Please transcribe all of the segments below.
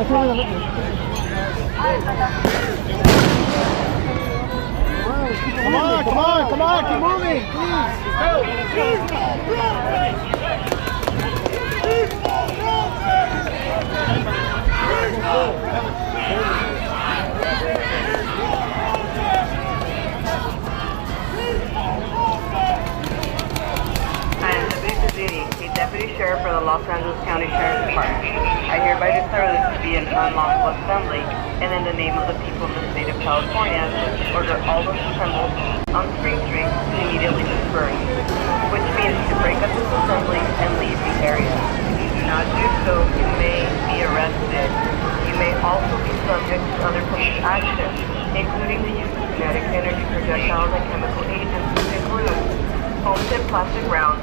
Come on, keep moving, please. Deputy Sheriff for the Los Angeles County Sheriff's Department. I hereby declare this to be an unlawful assembly, and in the name of the people of the state of California, order all those assembled on Spring Street to immediately disperse, which means to break up this assembly and leave the area. If you do not do so, you may be arrested. You may also be subject to other police action, including the use of kinetic energy projectiles and chemical agents, which include foam-tipped plastic rounds,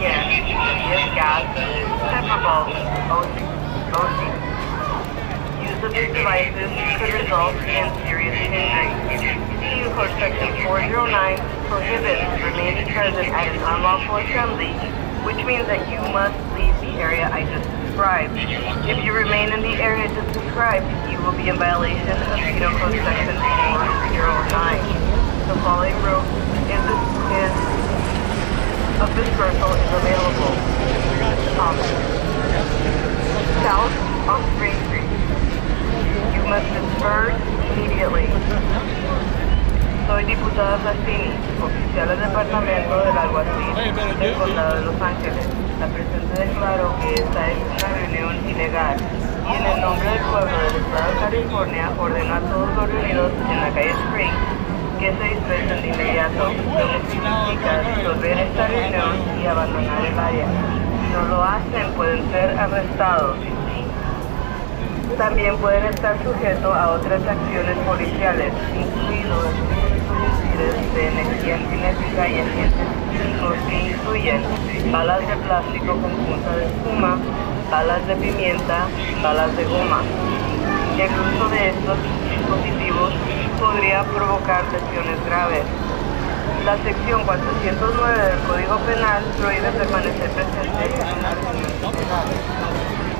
gas, pepper balls, OC. Use of these devices could result in serious injury. Penal Code Section 409 prohibits remaining present at an unlawful assembly, which means that you must leave the area I just described. If you remain in the area just described, you will be in violation of Penal Code Section 409. The following route of dispersal is available. South on Spring Street. You must disperse immediately. Soy diputada Sastini, oficial del Departamento del Alguacil del Condado de Los Ángeles. La presente declaró que esta es una reunión ilegal y en el nombre del pueblo del Estado de California ordena a todos los reunidos en la calle Spring que se dispersen de inmediato, lo que significa disolver esta reunión y abandonar el área. Si no lo hacen, pueden ser arrestados. También pueden estar sujetos a otras acciones policiales, incluidos de energía cinética y agentes químicos que incluyen balas de plástico con punta de espuma, balas de pimienta, balas de goma. El uso de estos dispositivos podría provocar lesiones graves. La sección 409 del Código Penal prohíbe permanecer presente en una reunión ilegal.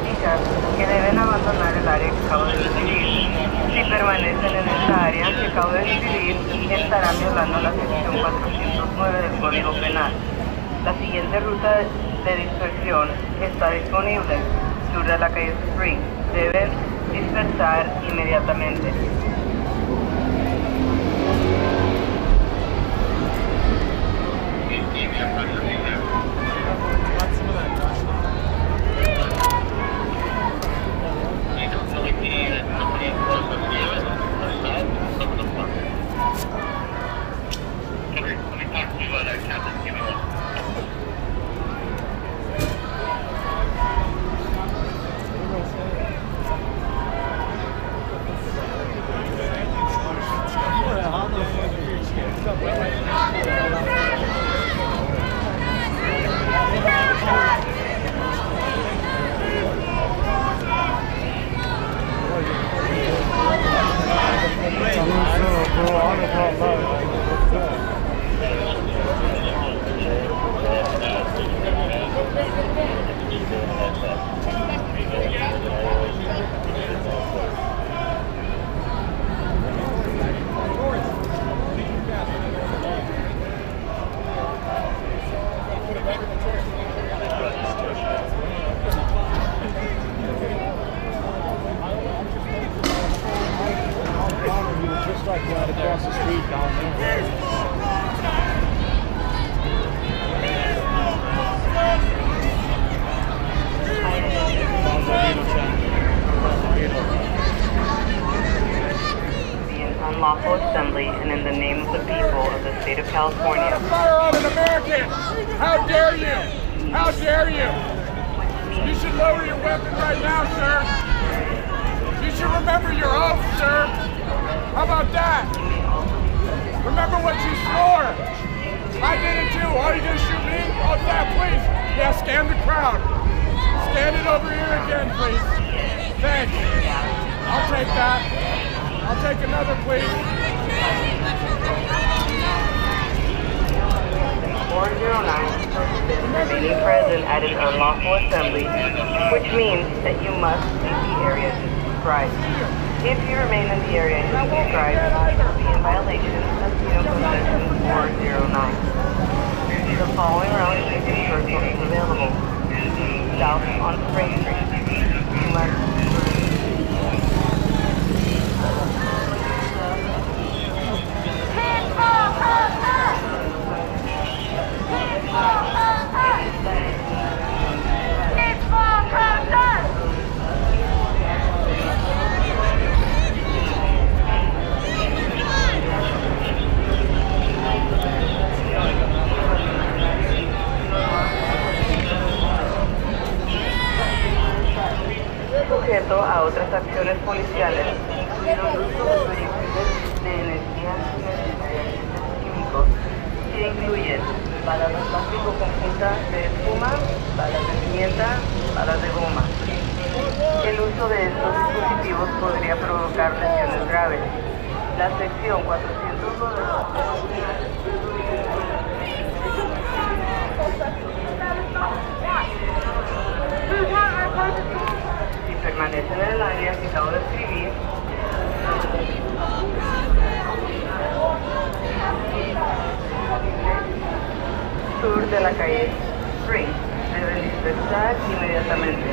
Indica que deben abandonar el área que acabo de describir. Si permanecen en esta área que acabo de describir, estarán violando la sección 409 del Código Penal. La siguiente ruta de dispersión está disponible. Sur de la calle Spring. Deben dispersar inmediatamente. Across the street down there. The unlawful assembly and in the name of the people of the state of California. Fire on an American! How dare you! How dare you! You should lower your weapon right now, sir. You should remember your oath, sir. How about that? Remember what you swore. I did it too. Are you going to shoot me? Oh, that, please. Yeah, scan the crowd. Scan it over here again, please. Thanks. I'll take that. I'll take another, please. 409 remaining present at an unlawful assembly, which means that you must leave the area. described. If you remain in the area you described, you will be in violation of Penal Code Section 409. The following route is available. South on Spring Street. Sujeto a otras acciones policiales, incluidos los usos de energía químicos, que incluyen balas de plástico conjuntas de espuma, balas de pimienta, balas de goma. El uso de estos dispositivos podría provocar lesiones graves. La sección 409 permanecen en el área que acabo de escribir, sur de la calle Spring, deben dispersar inmediatamente.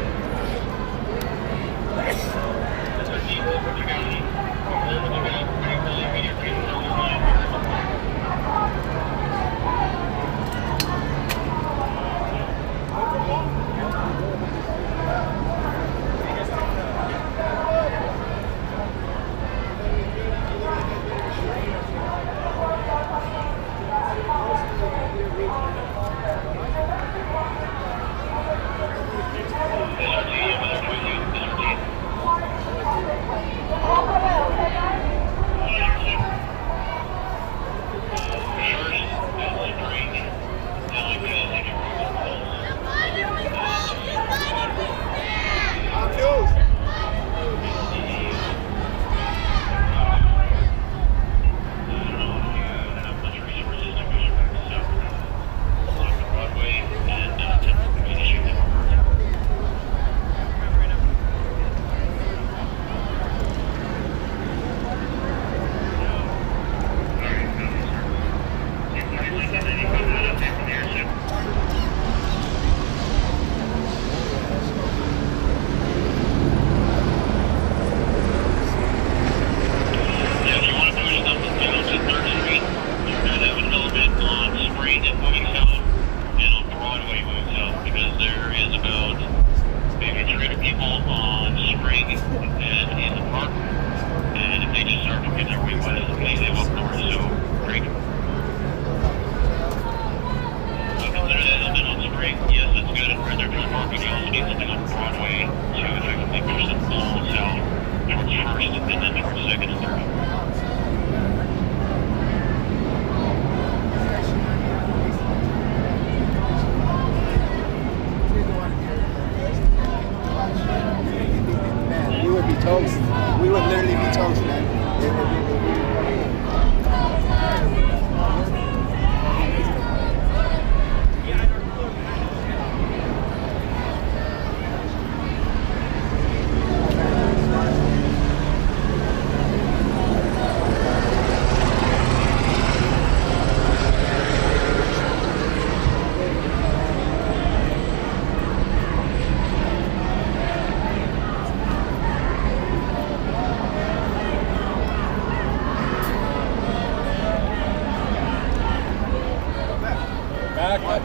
We would literally be toast, man.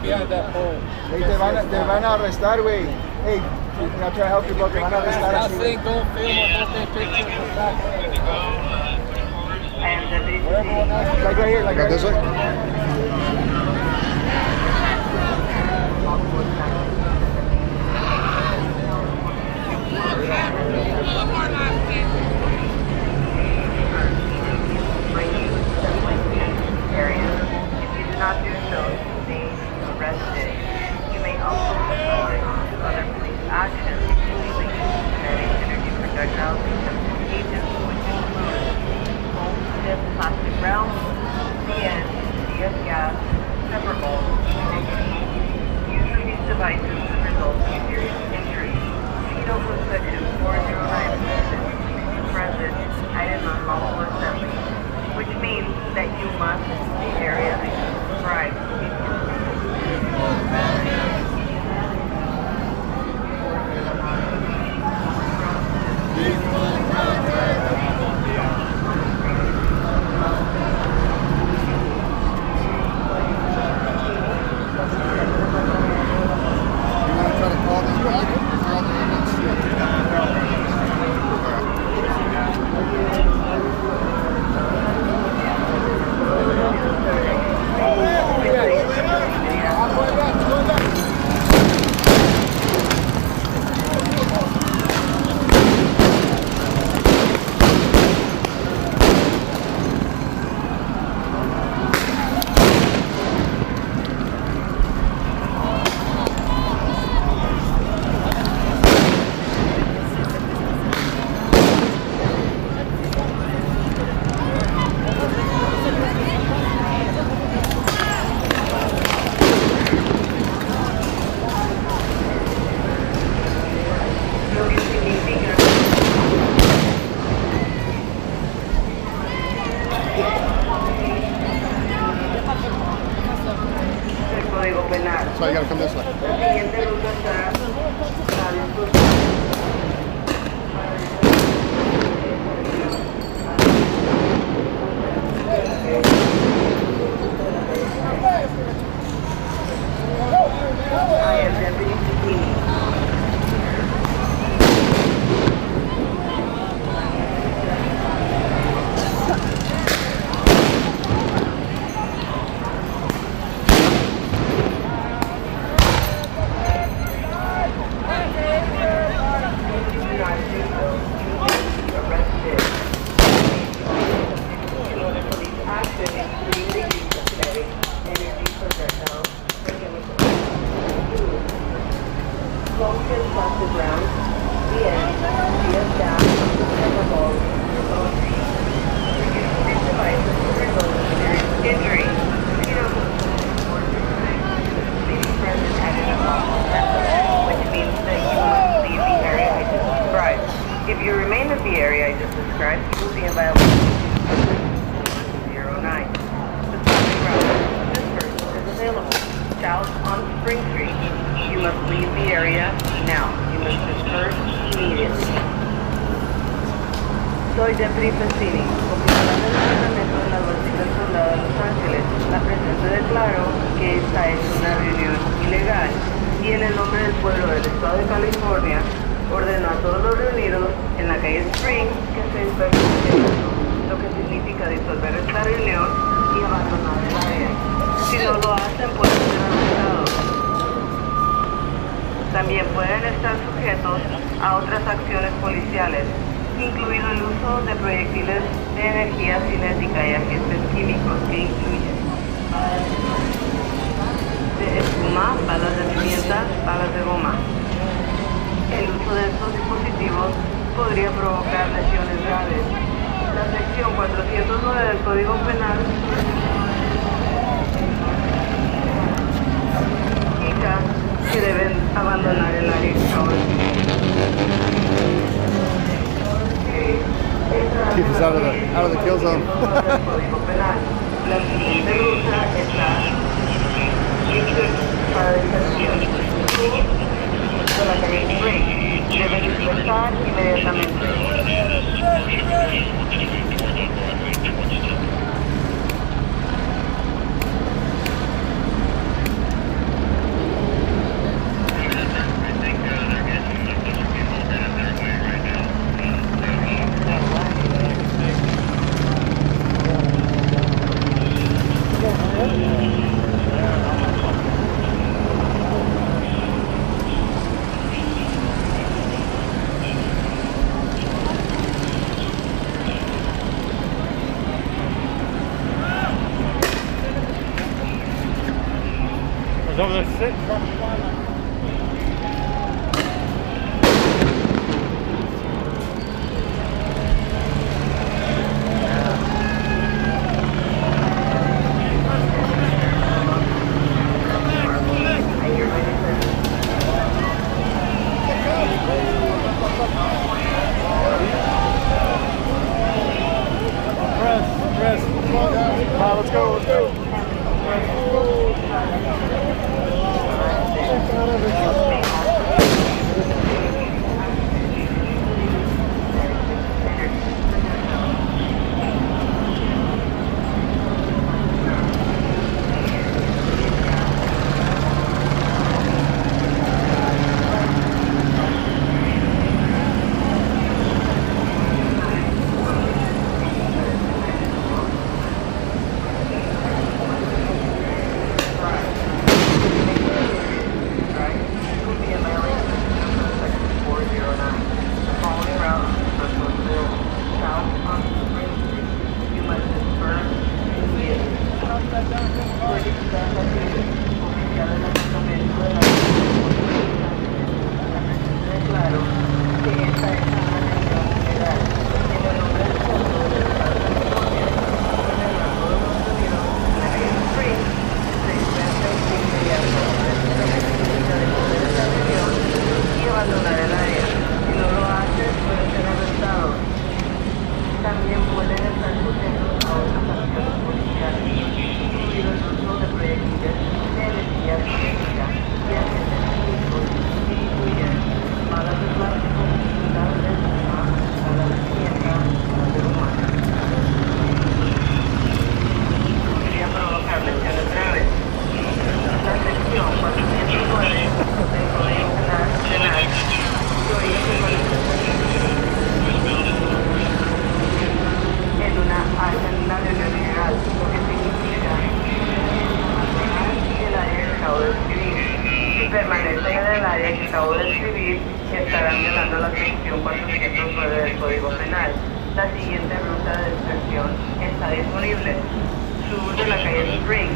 Behind that pole. Hey, te van a arrestar, güey. Hey, I'll try to help you, bro. Te van a arrestar así. Don't film or don't take pictures. Like right here, like right this way. Not do so, be arrested. You may also be subject to other police actions, including kinetic energy projectiles and agents, which include cold stiff plastic rounds, CN, CS gas, pepper balls, and use of these devices could result in serious injury. Penal Code Section 409. La siguiente ruta está a disposición. If you remain in the area I just described, you will be in violation of 09. The traffic route this is available. South on Spring Street. You must leave the area now. You must disperse immediately. Soy Deputy Pacini, oficial del departamento de la Policía del Condado de Los Ángeles. La presente declaro que esta es una reunión ilegal y en el nombre del pueblo del Estado de California ordeno a todos los reunidos en la calle Spring que se dispersen, lo que significa disolver esta reunión y abandonar el área. Si no lo hacen, pueden ser arrestados. También pueden estar sujetos a otras acciones policiales, incluido el uso de proyectiles de energía cinética y agentes químicos que incluyen de espuma, balas de pimienta, balas de goma. El uso de estos dispositivos podría provocar lesiones graves. La sección 409 del Código Penal indica que deben abandonar el área ahora. Keep us out of the kill zone. La siguiente ruta es la para desacción de la calle Spring. Deben ingresar inmediatamente. Over there sitting. Press. Let's go. salgan del área que acabo de escribir, estarán violando la sección 409 del Código Penal. La siguiente ruta de dispersión está disponible. Sur de la calle Spring.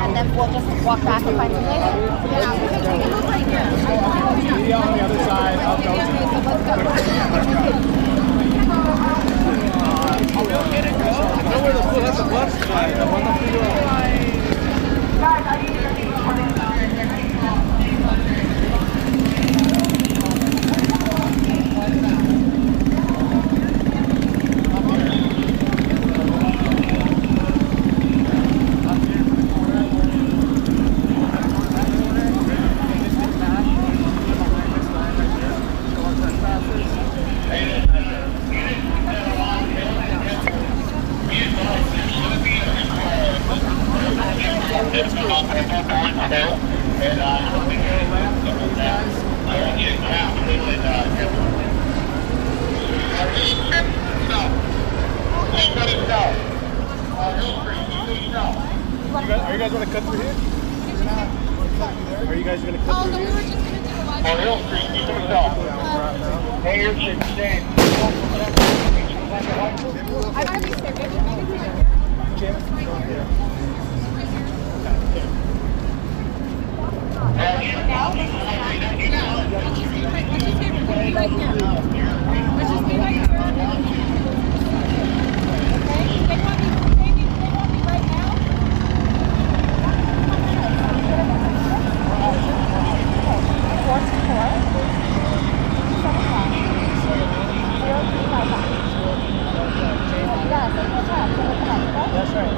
And then we'll just walk back and find some later. Yeah, we can take a look right here. Be on the other side. I'll go to I know where the foot has the blood supply. I want to figure out. Are you guys going to cut through here? Are you guys going to cut through here? We were just going to do a wide. On Hill Street, keep it south. Hey, your chick, stay. I gotta be there, baby. Right here. Let's just be right here. Okay? They want me right now? That's right.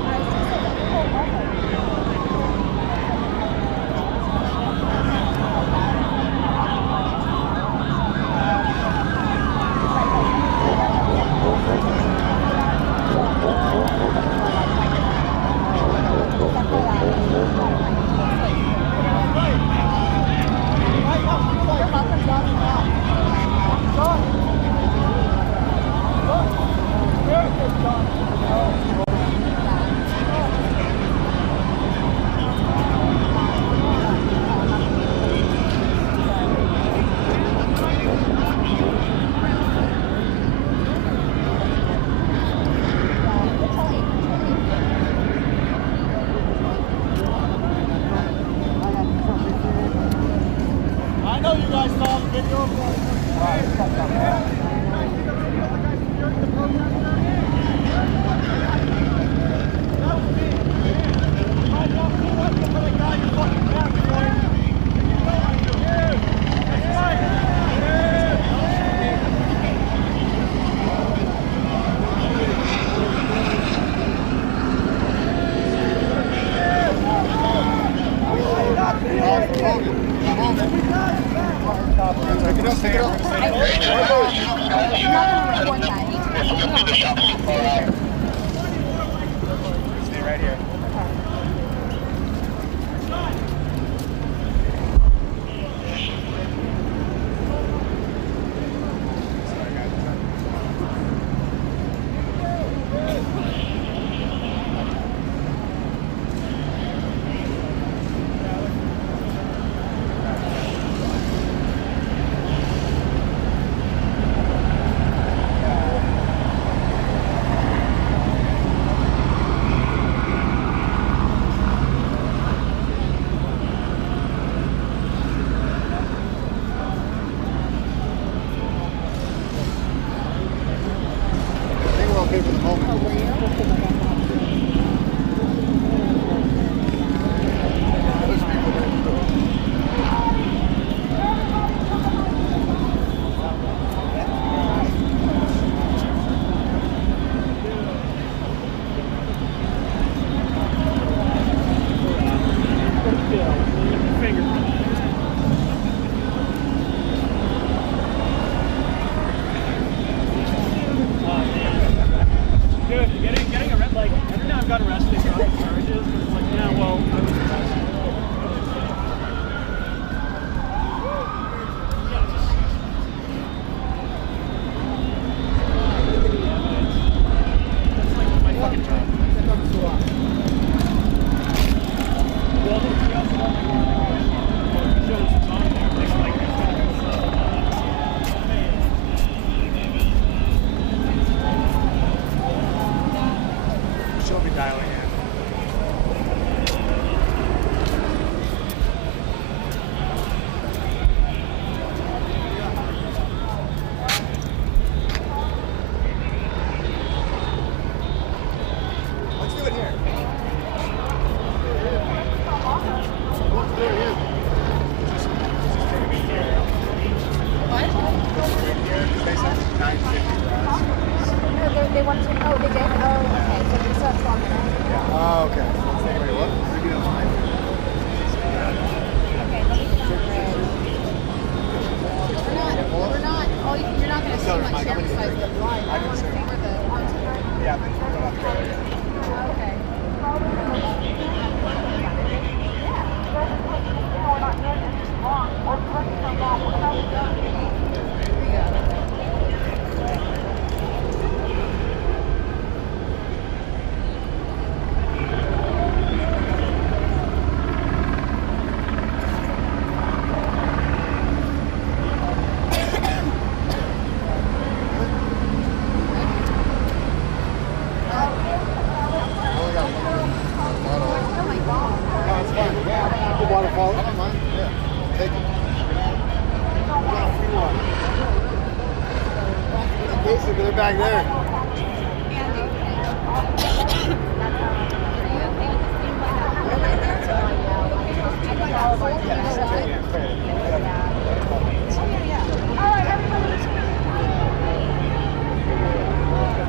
Back there.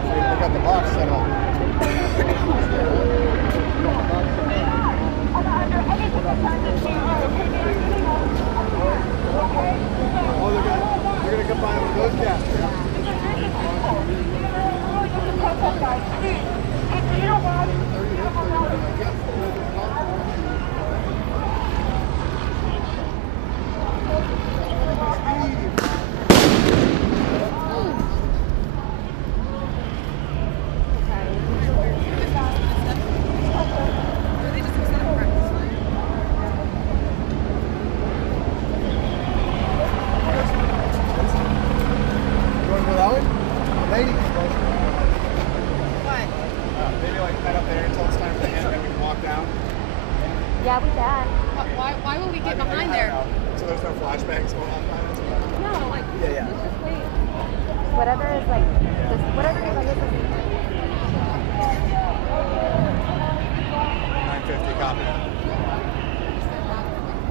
We got the box set up. Oh, they're gonna combine with those guys. Yeah, we can. Why will we get behind there? So there's no flashbangs going on behind us? No, like, Yeah. let's just wait. Whatever is like, whatever is like, 950 copy.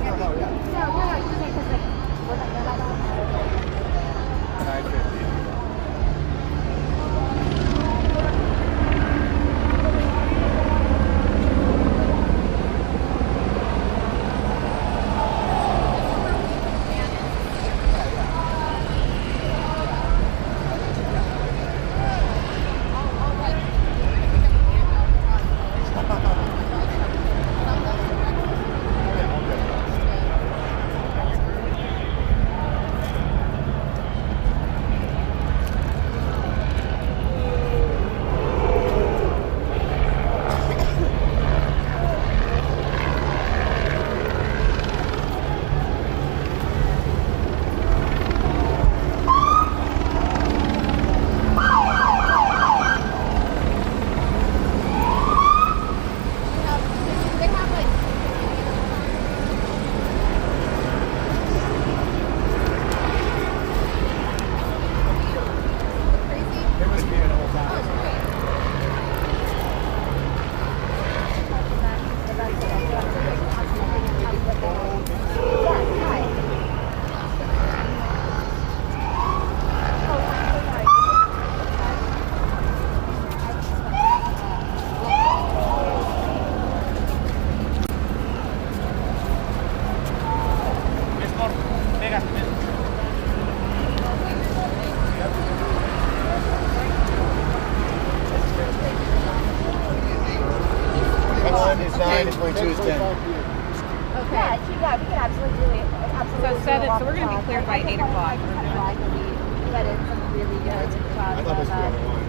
Oh, no, yeah. No, just because like, we're not 950. 1 is 9 and 22 is 10. Okay. Yeah, we could absolutely do it. Absolutely. So 7. So we're going to be clear by 8 o'clock. But it's really good. I thought this was the other one.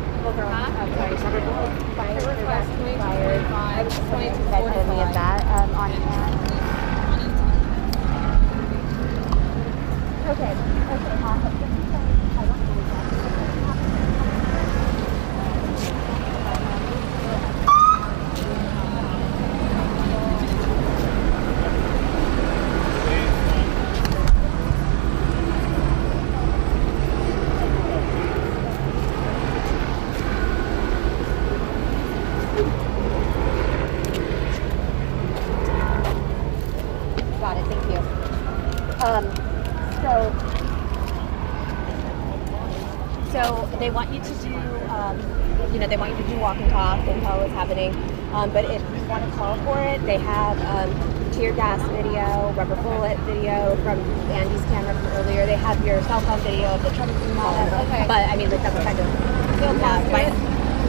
Request 22:45. 22:45. That on hand. Okay. Awesome. Got it. Thank you. So they want you to do, they want you to do walk and talk and tell what's happening. But if you want to call for it, they have tear gas video, rubber bullet video from Andy's camera from earlier. They have your cell phone video of the truck and all that. Okay. But I mean, like that's kind of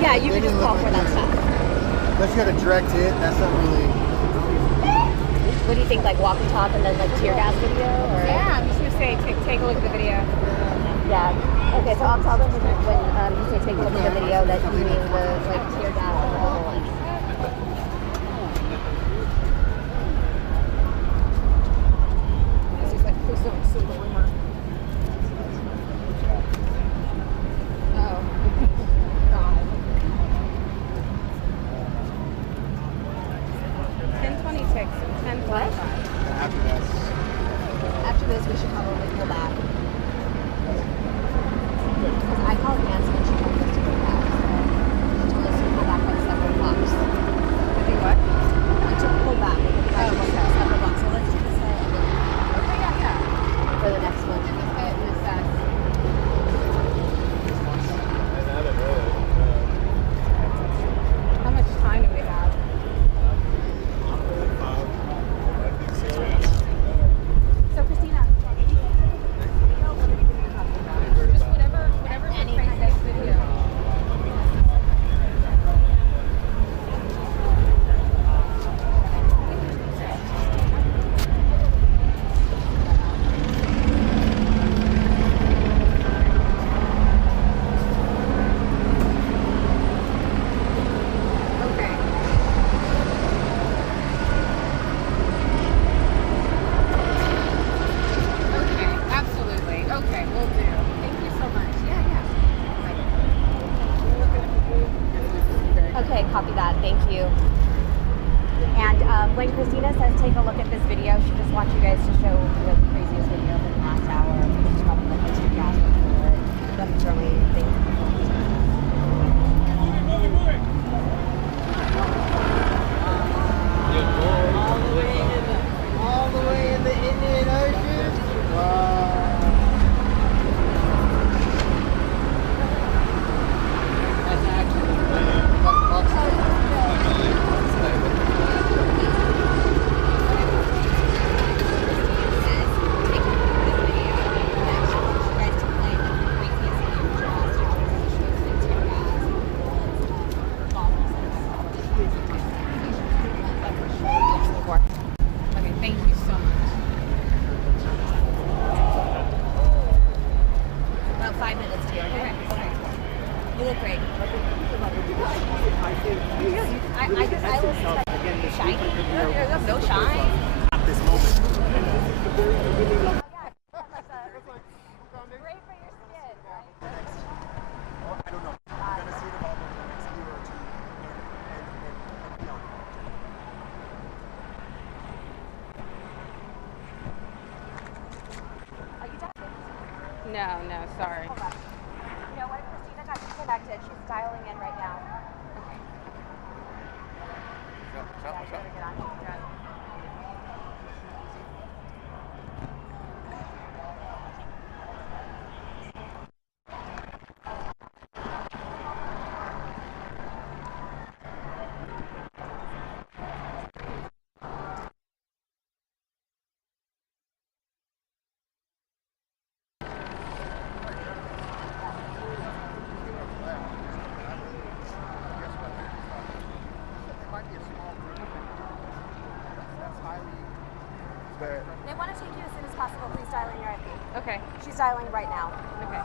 yeah, you can just call for that stuff. Unless you got a direct hit, that's not really. What do you think, like walk and talk and then like tear gas video? Or? Yeah, I'm just going to say take a look at the video. Yeah. Okay, so I'll tell them when you say take a look at the video that you mean the like tear gas and the whole It's just like, please don't see the rumor. Oh. God. 10:26. 10:25. After this, we should probably pull back. Because I called Nancy and she told us to go back. She told us to pull back like several blocks. To do what? To pull back. Several blocks. So let's do this hit and then Okay, yeah. for the next one. This hit and this set. How much time do we have? So Christina. Just whatever portrays this video. Okay. Okay, absolutely. Okay, will do. Thank you so much. Yeah. Okay, copy that. Thank you. And when Christina says take a look at this video, she just wants you guys to show the craziest video of the last hour. It's probably like the tear gas report, them throwing things. All the way in the Indian Ocean. Wow. That's actually Okay, thank you so much. About 5 minutes to you. Okay. You look great. I was like shiny. There's no shine. At this moment. Great for your skin, right? I don't know. I'm going to see it evolve over the next year or two and beyond. Are you done? No, sorry. Hold on. You know what? Christina got disconnected. She's dialing in right now. Okay. Yeah, you better get on. Yeah. there. They want to take you as soon as possible. Please dial in your ID. Okay. She's dialing right now. Okay.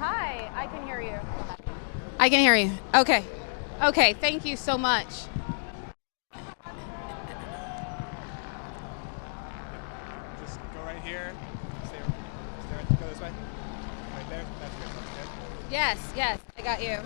Hi, I can hear you. I can hear you. Okay. Okay, thank you so much. Just go right here. Stay right, go this way. Right there. That's good. That's good. Yes, yes, I got you.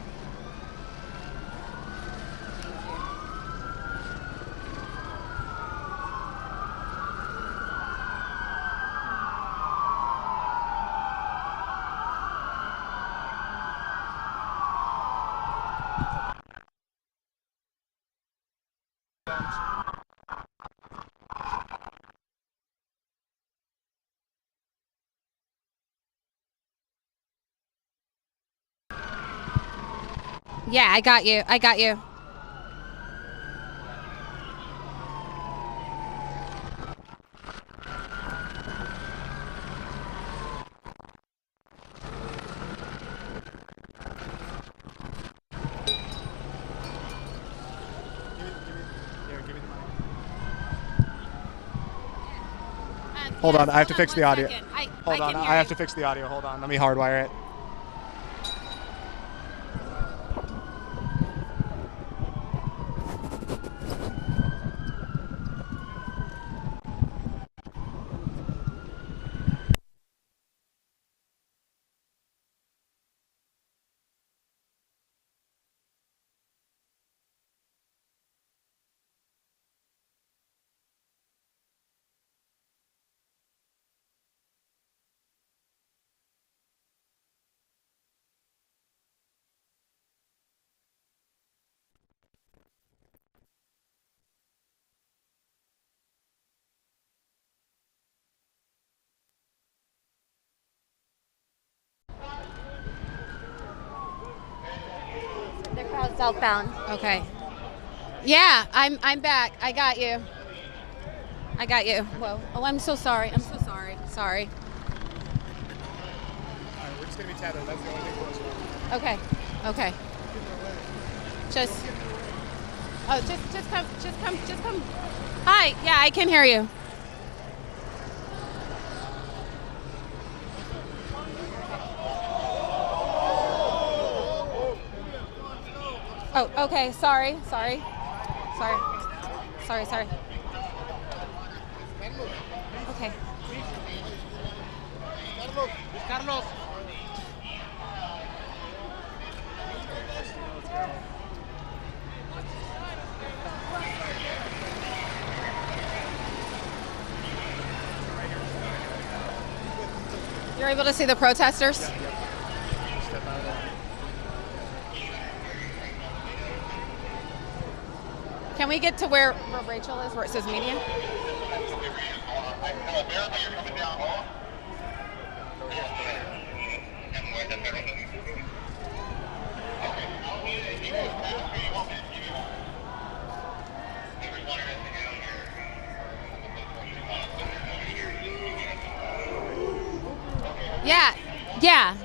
Yeah, I got you. I got you. Give me the money. Hold on, I have to fix the audio. Hold on, I have to fix the audio. Hold on, let me hardwire it. They're called southbound. Okay. Yeah, I'm back. I got you. I got you. Whoa. Oh, I'm so sorry. I'm so sorry. Sorry. All right, we're just gonna be tethered. That's the only thing close to. Okay. Okay. Just come. Hi. Yeah, I can hear you. Oh, okay. Sorry. Okay. Carlos. You're able to see the protesters? Step out of there. Can we get to where Rachel is, where it says media?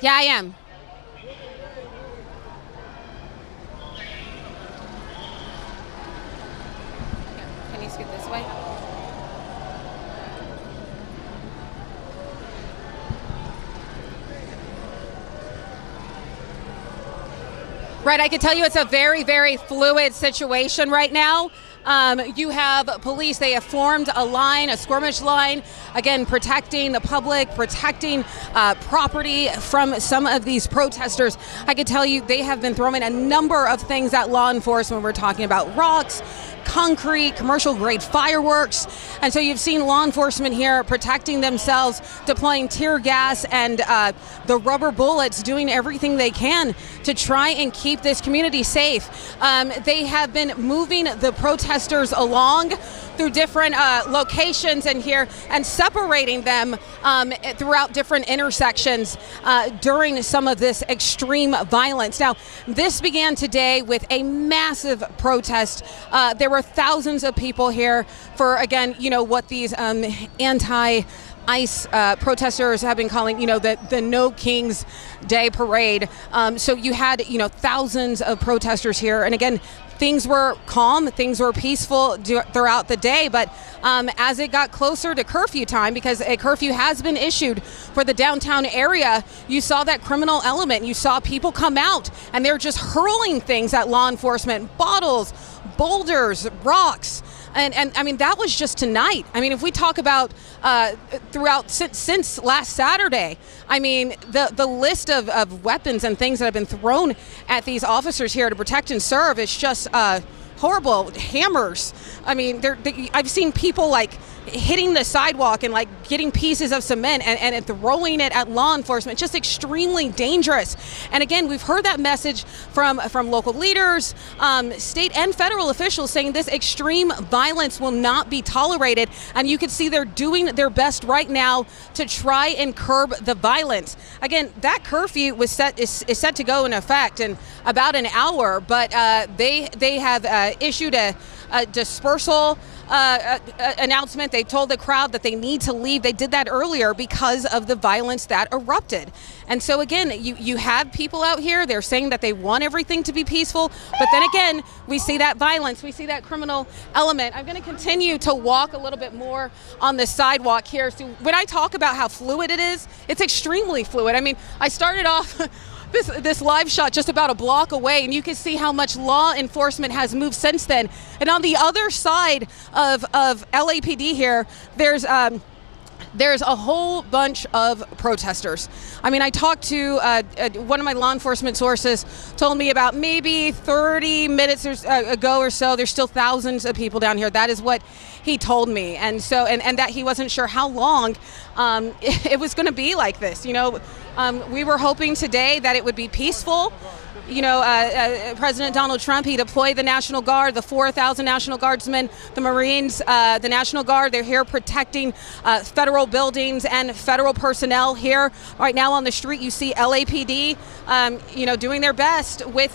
Yeah, I am. Can you scoot this way? Right, I can tell you it's a very, very fluid situation right now. You have police, they have formed a line, a skirmish line, again, protecting the public, protecting property from some of these protesters. I can tell you they have been throwing a number of things at law enforcement. We're talking about rocks, concrete, commercial grade fireworks. And so you've seen law enforcement here protecting themselves, deploying tear gas and the rubber bullets, doing everything they can to try and keep this community safe. They have been moving the protesters along through different locations in here and separating them throughout different intersections during some of this extreme violence. Now, this began today with a massive protest. There were thousands of people here for, again, what these anti-ICE protesters have been calling, the No Kings Day parade. So you had, thousands of protesters here. And again, things were calm, things were peaceful throughout the day, but as it got closer to curfew time, because a curfew has been issued for the downtown area, you saw that criminal element. You saw people come out and they're just hurling things at law enforcement, bottles, boulders, rocks. And I mean, that was just tonight. I mean, if we talk about throughout since last Saturday, I mean, the list of weapons and things that have been thrown at these officers here to protect and serve is just horrible. Hammers. I mean, I've seen people like hitting the sidewalk and like getting pieces of cement and throwing it at law enforcement. Just extremely dangerous. And again, we've heard that message from local leaders, state and federal officials saying this extreme violence will not be tolerated. And you can see they're doing their best right now to try and curb the violence. Again, that curfew is set to go in effect in about an hour, but they have issued a dispersal announcement. They told the crowd that they need to leave. They did that earlier because of the violence that erupted. And so again, you have people out here, they're saying that they want everything to be peaceful, but then again, we see that violence, we see that criminal element. I'm going to continue to walk a little bit more on the sidewalk here. So when I talk about how fluid it is, it's extremely fluid. I mean, I started off this live shot just about a block away, and you can see how much law enforcement has moved since then. And on the other side of LAPD here, there's a whole bunch of protesters. I mean, I talked to one of my law enforcement sources, told me about maybe 30 minutes ago or so, there's still thousands of people down here. That is what he told me. And so, and that he wasn't sure how long it was going to be like this. We were hoping today that it would be peaceful. President Donald Trump, he deployed the National Guard, the 4,000 National Guardsmen, the Marines, the National Guard. They're here protecting federal buildings and federal personnel here. Right now on the street, you see LAPD, doing their best with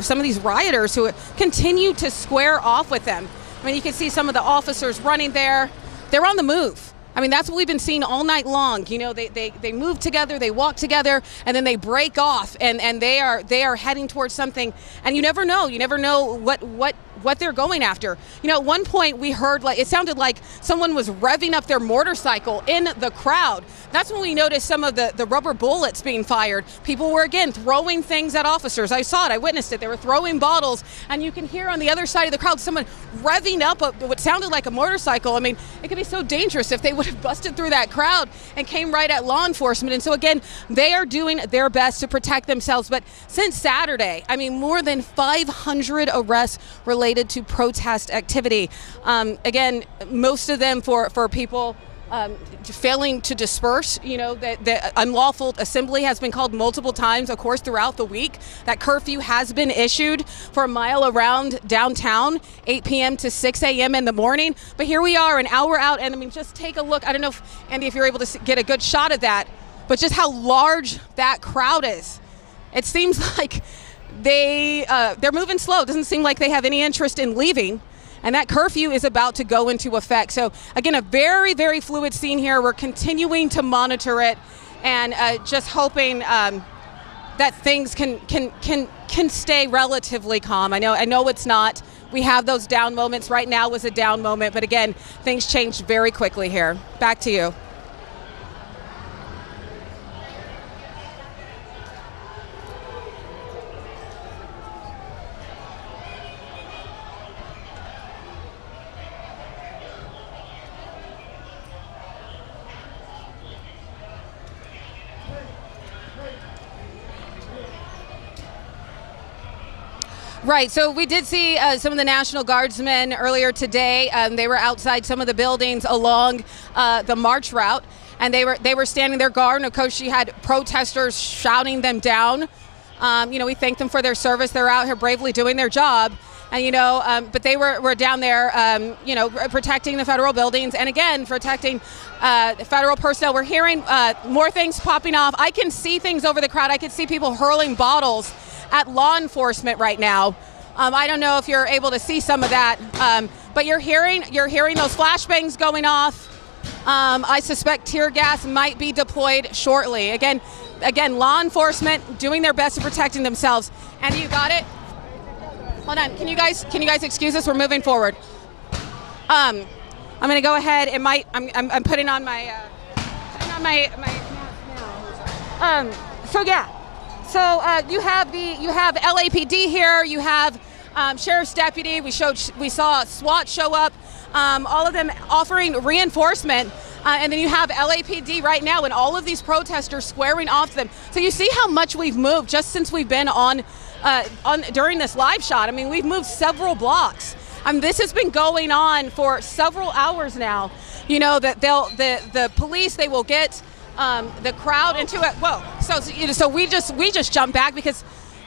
some of these rioters who continue to square off with them. I mean, you can see some of the officers running there. They're on the move. I mean, that's what we've been seeing all night long. They move together, they walk together, and then they break off, and they are heading towards something. And you never know. You never know what they're going after. At one point we heard it sounded like someone was revving up their motorcycle in the crowd. That's when we noticed some of the rubber bullets being fired. People were again throwing things at officers. I saw it, I witnessed it. They were throwing bottles, and you can hear on the other side of the crowd someone revving up what sounded like a motorcycle. I mean, it could be so dangerous if they would have busted through that crowd and came right at law enforcement. And so again, they are doing their best to protect themselves. But since Saturday, I mean, more than 500 arrests related to protest activity. Again, most of them for people failing to disperse. The unlawful assembly has been called multiple times, of course, throughout the week. That curfew has been issued for a mile around downtown, 8 p.m. to 6 a.m. in the morning. But here we are, an hour out, and I mean, just take a look. I don't know, Andy, if you're able to get a good shot of that, but just how large that crowd is. It seems like they're moving slow. It doesn't seem like they have any interest in leaving. And that curfew is about to go into effect. So again, a very, very fluid scene here. We're continuing to monitor it, and just hoping that things can stay relatively calm. I know it's not. We have those down moments. Right now was a down moment, but again, things changed very quickly here. Back to you. Right, so we did see some of the National Guardsmen earlier today. They were outside some of the buildings along the march route, and they were standing their guard. And of course, you had protesters shouting them down. We thank them for their service. They're out here bravely doing their job. And, but they were down there, protecting the federal buildings and, again, protecting federal personnel. We're hearing more things popping off. I can see things over the crowd. I can see people hurling bottles at law enforcement right now. I don't know if you're able to see some of that, but you're hearing those flashbangs going off. I suspect tear gas might be deployed shortly. Again, law enforcement doing their best at protecting themselves. And you got it? Hold on. Can you guys excuse us? We're moving forward. I'm going to go ahead. I'm putting on my So you have LAPD here. You have sheriff's deputy. We saw SWAT show up. All of them offering reinforcement. And then you have LAPD right now, and all of these protesters squaring off them. So you see how much we've moved just since we've been on during this live shot. I mean, we've moved several blocks. This has been going on for several hours now. That the police, they will get the crowd into it. Whoa! So we just jumped back because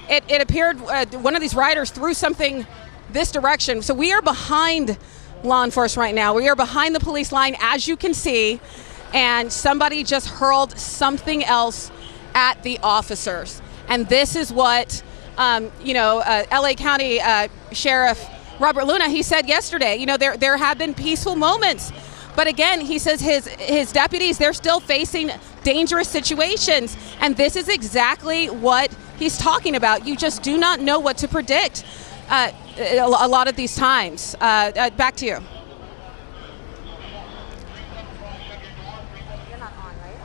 it appeared one of these riders threw something this direction. So we are behind law enforcement right now. We are behind the police line, as you can see, and somebody just hurled something else at the officers. And this is what LA County Sheriff Robert Luna, he said yesterday, there have been peaceful moments. But again, he says his deputies, they're still facing dangerous situations. And this is exactly what he's talking about. You just do not know what to predict a lot of these times. Back to you. You're not on, right?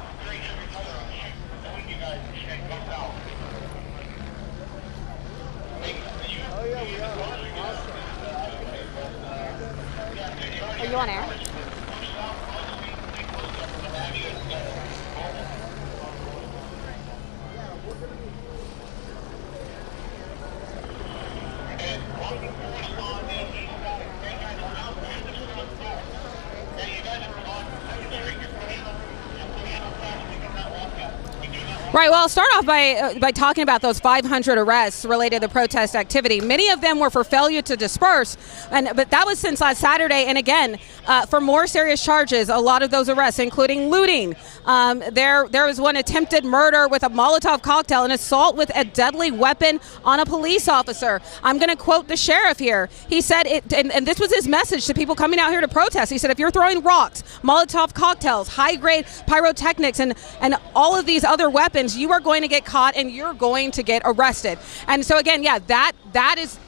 Are you on air? Right, well, I'll start off by talking about those 500 arrests related to protest activity. Many of them were for failure to disperse, but that was since last Saturday. And again, for more serious charges, a lot of those arrests, including looting. There was one attempted murder with a Molotov cocktail, an assault with a deadly weapon on a police officer. I'm going to quote the sheriff here. He said, and this was his message to people coming out here to protest. He said, if you're throwing rocks, Molotov cocktails, high-grade pyrotechnics, and all of these other weapons, you are going to get caught and you're going to get arrested. And so again, yeah, that is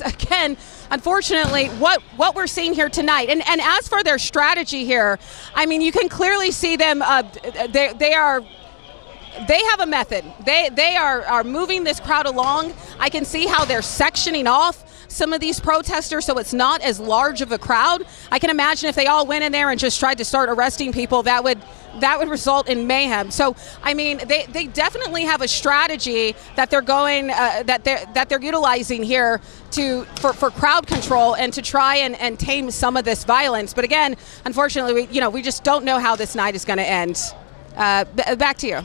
again, unfortunately, what we're seeing here tonight. And as for their strategy here, I mean, you can clearly see them. They have a method. They are moving this crowd along. I can see how they're sectioning off some of these protesters so it's not as large of a crowd. I can imagine if they all went in there and just tried to start arresting people, that would result in mayhem. So I mean, they definitely have a strategy that they're going that they're utilizing here for crowd control and to try and tame some of this violence. But again, unfortunately, we just don't know how this night is going to end. Back to you.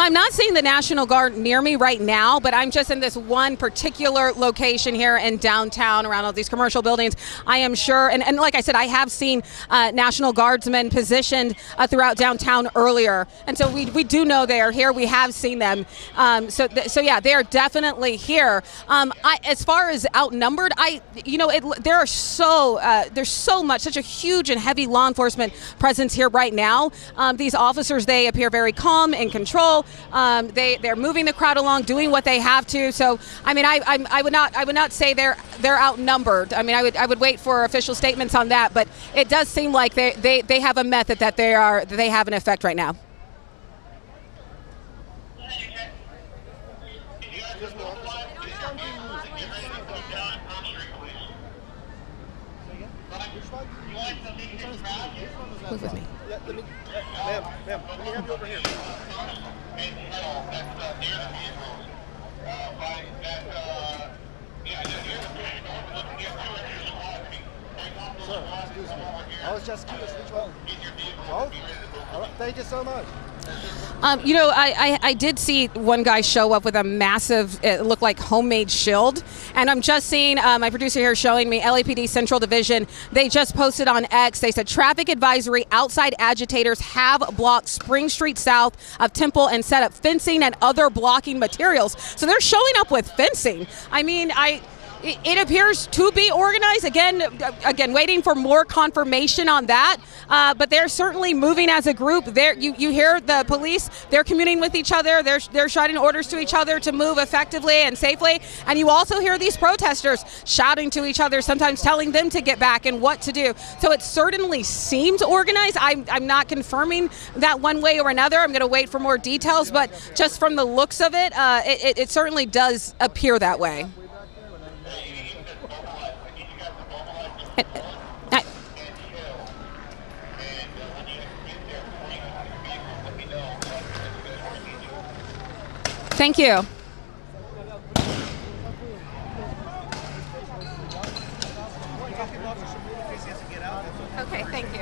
I'm not seeing the National Guard near me right now, but I'm just in this one particular location here in downtown around all these commercial buildings. I am sure, and like I said, I have seen National Guardsmen positioned throughout downtown earlier. And so we do know they are here. We have seen them. So yeah, they are definitely here. As far as outnumbered, there's so much, such a huge and heavy law enforcement presence here right now. These officers, they appear very calm, in control. They're moving the crowd along, doing what they have to. So, I mean, I would not say they're outnumbered. I mean, I would wait for official statements on that. But it does seem like they have a method that they have an effect right now. Move with me. Yeah, ma'am, let me have you over here. Sir, excuse me. I was just curious which one. Both? All right, thank you so much. You know, I did see one guy show up with a massive, it looked like homemade shield. And I'm just seeing, my producer here showing me LAPD Central Division. They just posted on X. They said traffic advisory, outside agitators have blocked Spring Street south of Temple and set up fencing and other blocking materials. So they're showing up with fencing. I mean, it appears to be organized. Again, waiting for more confirmation on that. But they're certainly moving as a group. You hear the police. They're communing with each other. They're shouting orders to each other to move effectively and safely. And you also hear these protesters shouting to each other, sometimes telling them to get back and what to do. So it certainly seems organized. I'm not confirming that one way or another. I'm going to wait for more details. But just from the looks of it, it certainly does appear that way. Thank you. Okay, thank you.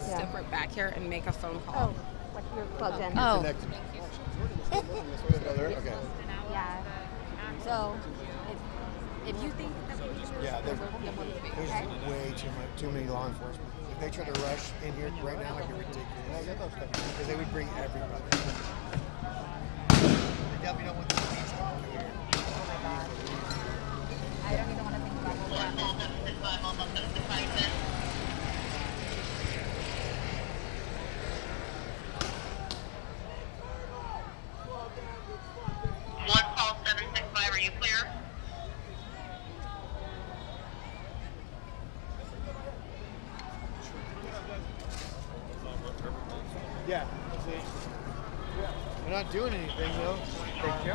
Step right back here and make a phone call. Oh, like you're plugged in. Oh. Okay. Yeah. So, if you think that There's way too many law enforcement. If they try to rush in here right now, it'd be ridiculous. Because they would bring everybody. They definitely don't want the police coming here. I don't even want to think about what Yeah, see. They're not doing anything, though. Thank you.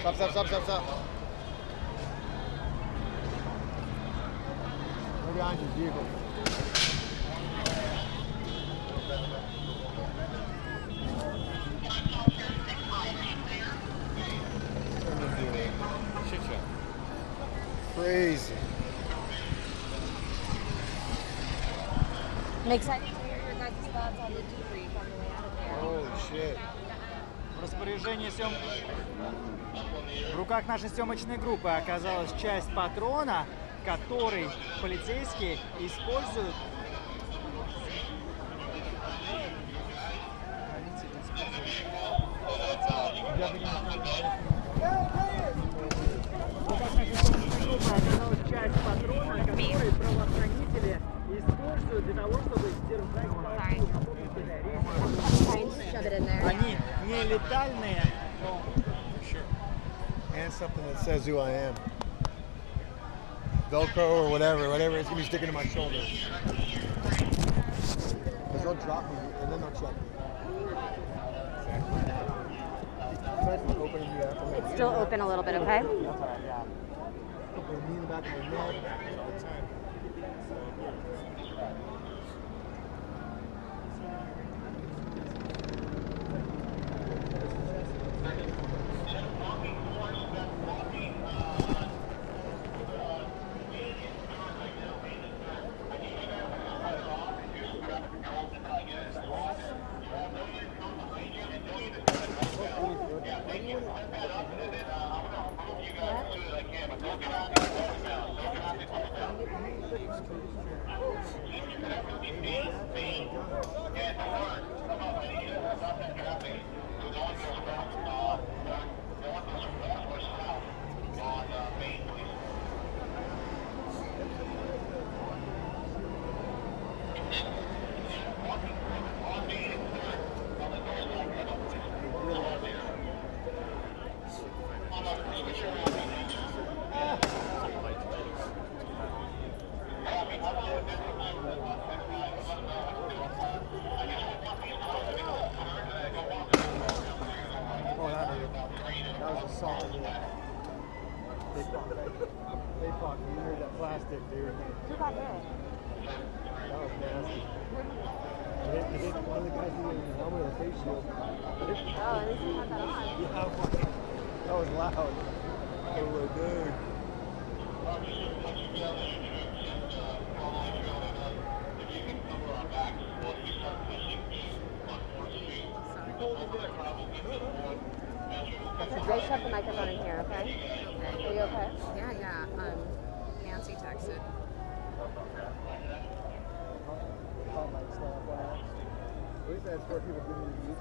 Stop. Go behind your vehicle. Shit show. Crazy. Makes sense. Thoughts on the debrief on the way out of there. Holy shit. В руках нашей съемочной группы оказалась часть патрона, который полицейские используют. В руках нашей съемочной группы оказалась часть патрона, который правоохранители используют для того, чтобы сдержать Они не летальные. And something that says who I am. Velcro or whatever it's gonna be sticking to my shoulder. Because they'll drop me and then they'll check me. It's still open a little bit, okay? Put my knee in the back of my neck. salt in it. They fought. You heard that plastic, dude. Who got hit? That was nasty. It hit one of the guys who was in the helmet or face shield. Oh, at least you had that on. Yeah, that was loud. Oh my dude. I shut the microphone in here, okay? Okay. Are you okay? Yeah. Nancy texted. At least that's where people give me reviews.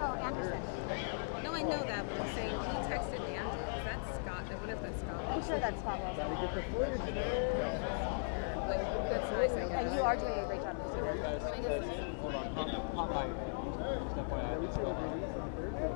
Oh, Anderson. No, I know that, but I'm saying he texted me. Is that Scott? What if that's Scott? I'm sure that's Scott Wilson. Gotta get the footage, man. Like, that's nice, I guess. And you are doing a great job. Hold on, pop by. Step by. We see what release on Thursday.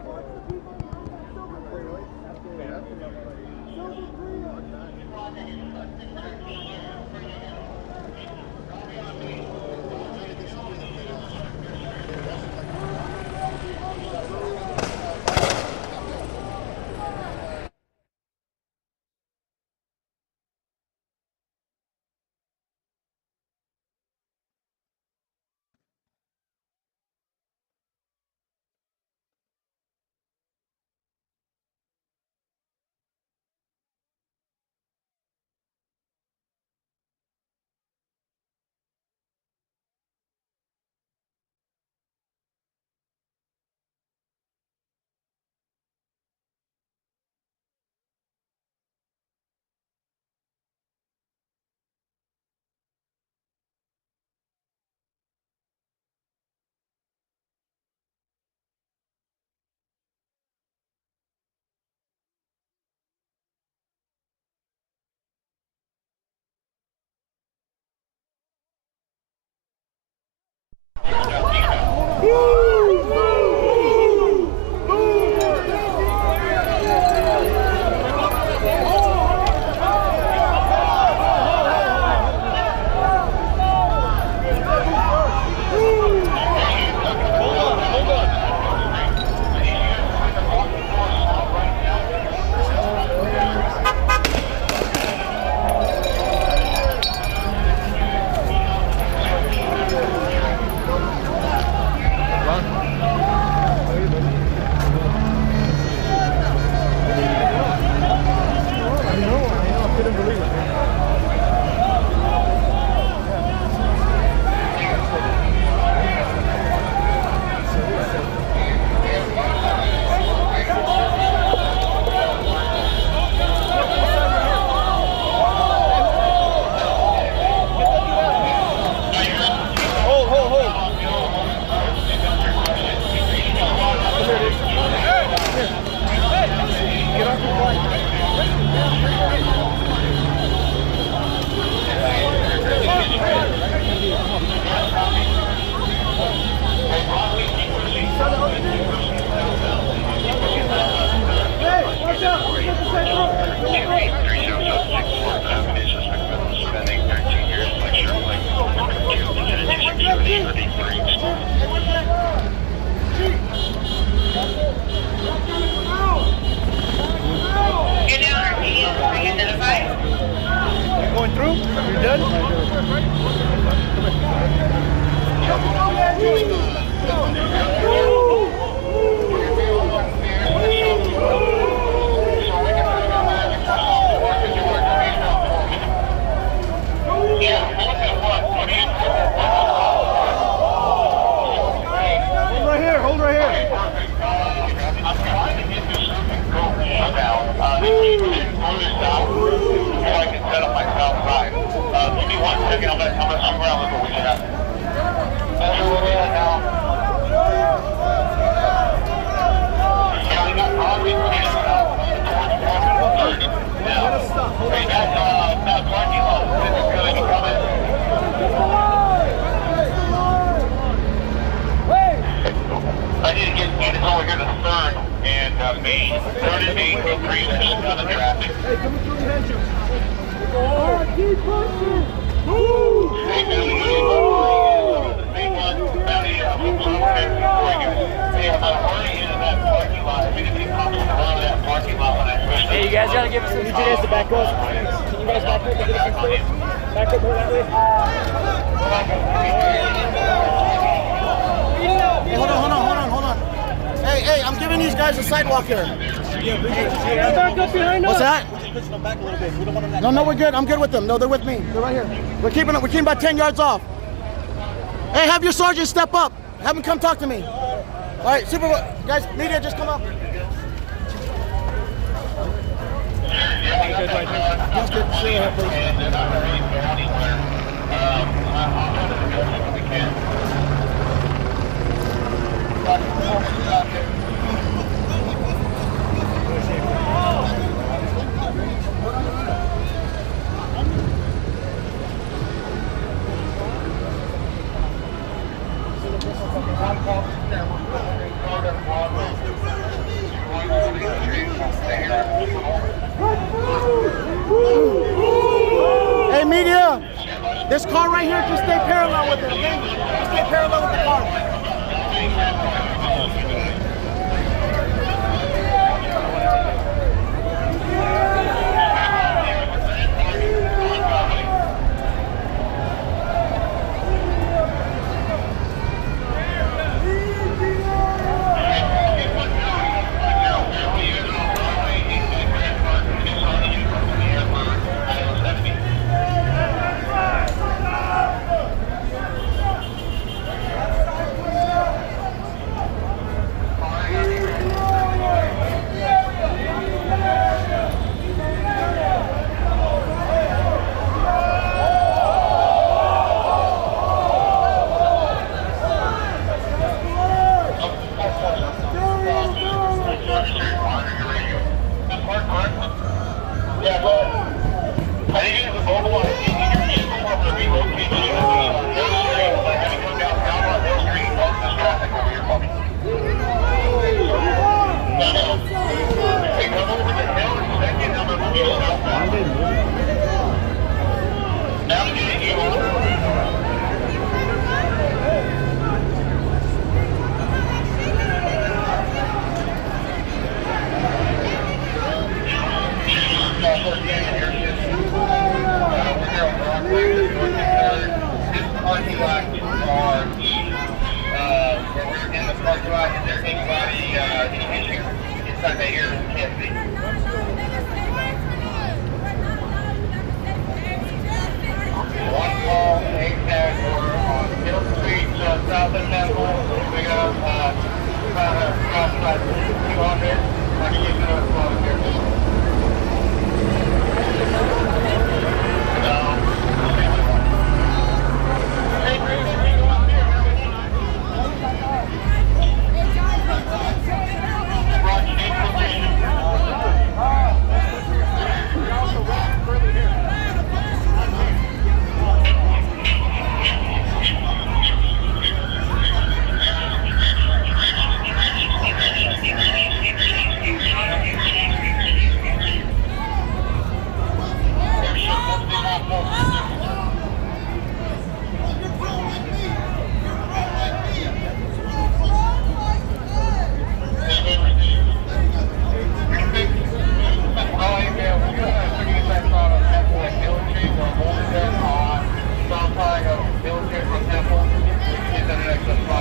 Going through? You're done? Hold right here. I'm trying to get this now. So I can set up my south side. Give me 1 second, I'm gonna swing around and look what we got. That's where we're at now. Yeah, we got concrete pushing out towards 30. Now, hey, that parking lot is good. You coming? I need to get units over here to 3rd and Main. 3rd and Main, go green, there's a ton of traffic. Hey, coming through the entrance. All right, keep pushing. Hey, man, go. Can you guys back up and get us some space? Back up more that way. Hey, hold on. Hey, I'm giving these guys a sidewalk here. Back up behind us. What's that? We're just pushing them back a little bit. We don't want them. No, we're good. I'm good with them. No, they're with me. They're right here. We're keeping about 10 yards off. Hey, have your sergeant step up. Have him come talk to me. All right, guys, media, just come up. That's good. See you here, please. Hey, media, this car right here, just stay parallel with it, okay? Just stay parallel with the car.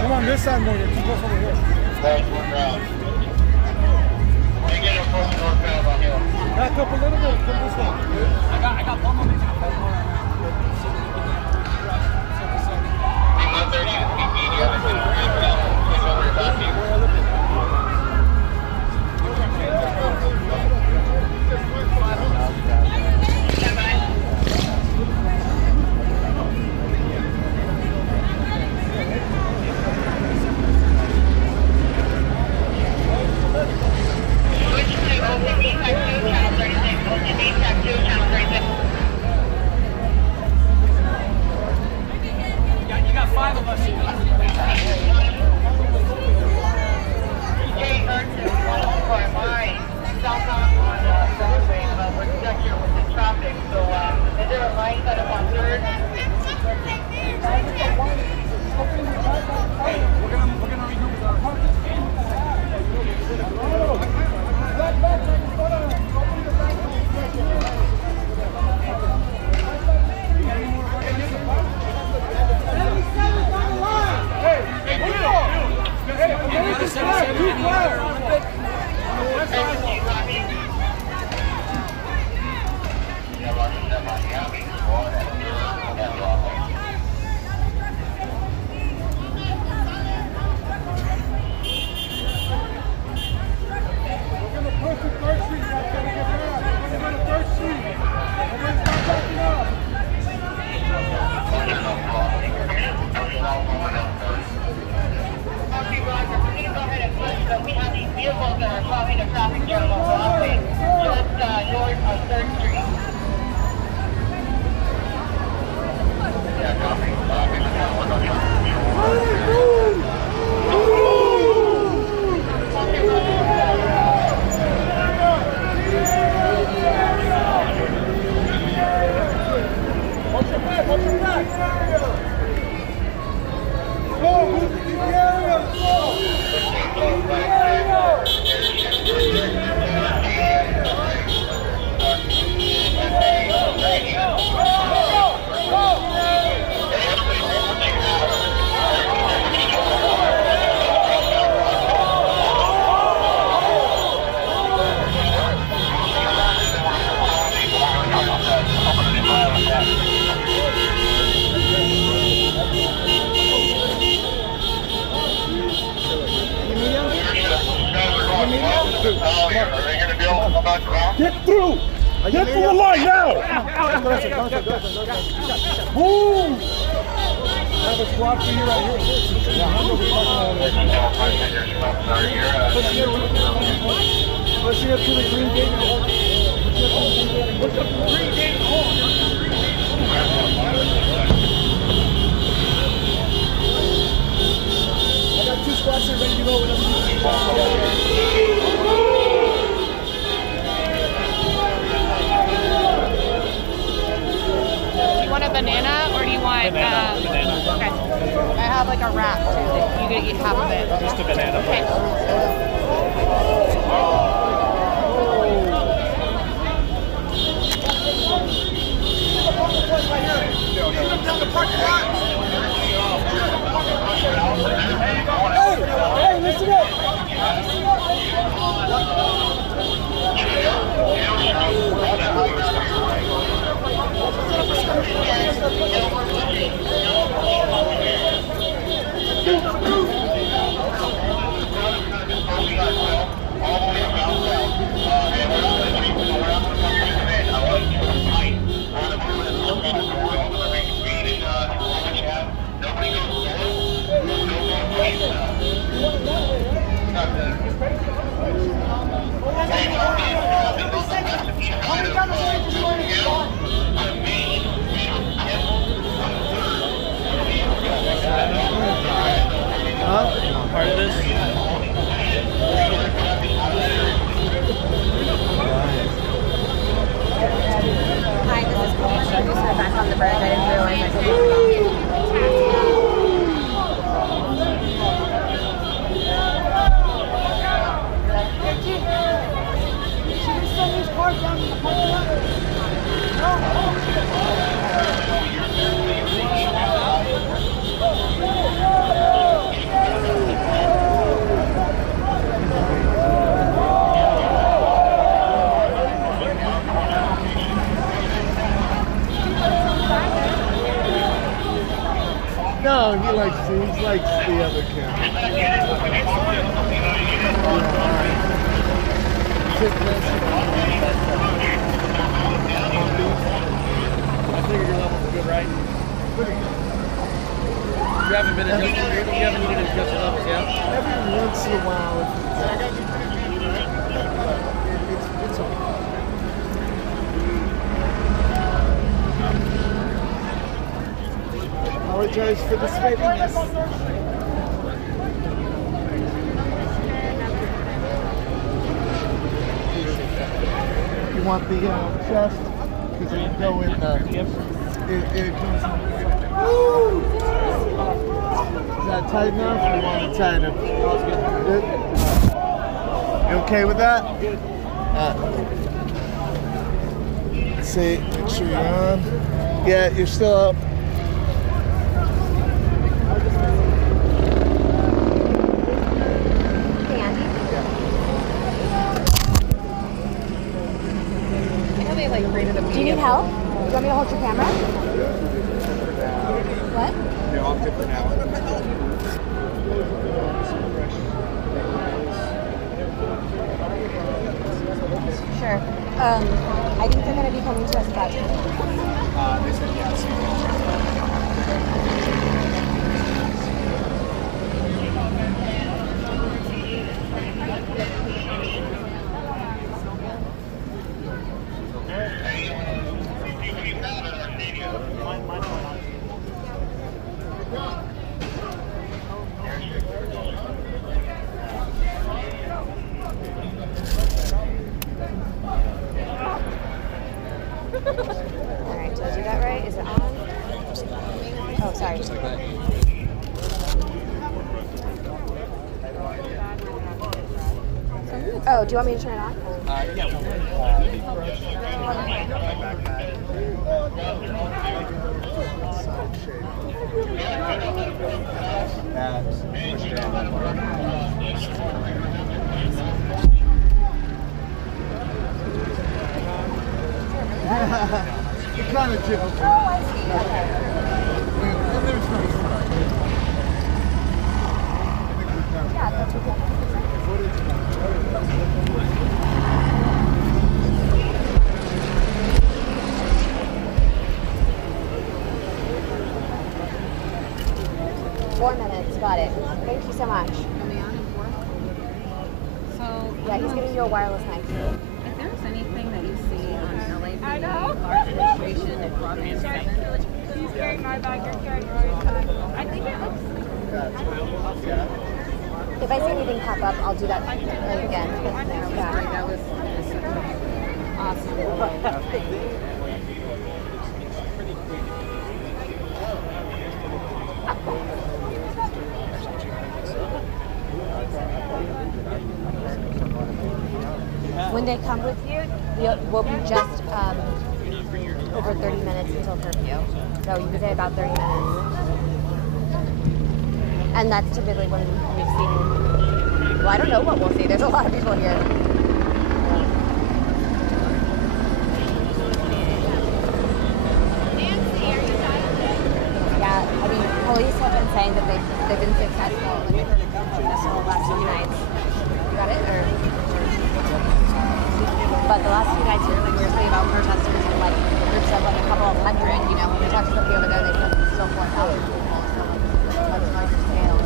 Come on this side more. Keep us over here. Back up a little bit. Come this way. I got one more minute. Get through! Get through the line now! Boom! I have a squad for you right here. Push it up to the green gate. Push up to the green gate. I got 2 squads here ready to go whenever you want a banana or do you want banana? Okay. I have like a wrap too. Like, you gonna eat half of it. Just a banana. Okay. Hey, listen up. Part of this? Hi, this is Paige. I just got back on the bridge. I didn't realize I could. No, he likes the other kid. I figured your levels were good, right? Pretty good. You haven't been adjusted. You haven't needed to adjust your levels yet? Every once in a while, it's okay. Apologize for the sweatiness. You want the chest? Because it go in the... It goes in. Woo! Is that tight enough? Or you want it tighter? Good? You okay with that? Let's see, make sure you're on. Yeah, you're still up. Do you need help? Do you want me to hold your camera? What? They're all different now. Sure. I think they're going to be coming to us about 10. They said yes. Alright, did I do that right? Oh, sorry. Just like that. Oh, do you want me to turn it on? It kind of jiggles. Oh, I see. Okay. Yeah, that's okay. 4 minutes, got it. Thank you so much. So, Yeah, he's giving you a wireless mic. if there's anything that you see on LAPD, large administration, and broadband 7, He's carrying my bag, you're carrying Roy's bag. I think it looks... If I see anything pop up, I'll do that again. Yeah. that was awesome. When they come with you, we'll be just over 30 minutes until curfew. So you can say about 30 minutes. And that's typically when we've seen, well, I don't know what we'll see. There's a lot of people here. Yeah, I mean, police have been saying that they've been successful in the last few nights. You got it? Or? But the last few nights here, like we were saying about protesters and like groups of like a couple of hundred, you know, when we talked to somebody over there, they said it's still 4,000 people, so it's a much larger scale.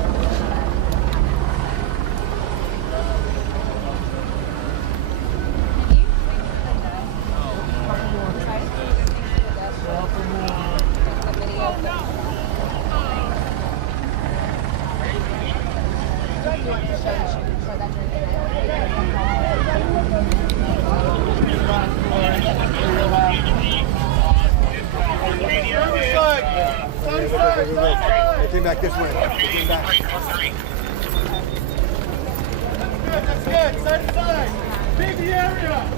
They came back this way. They came back. That's good. Side to side. Big the area.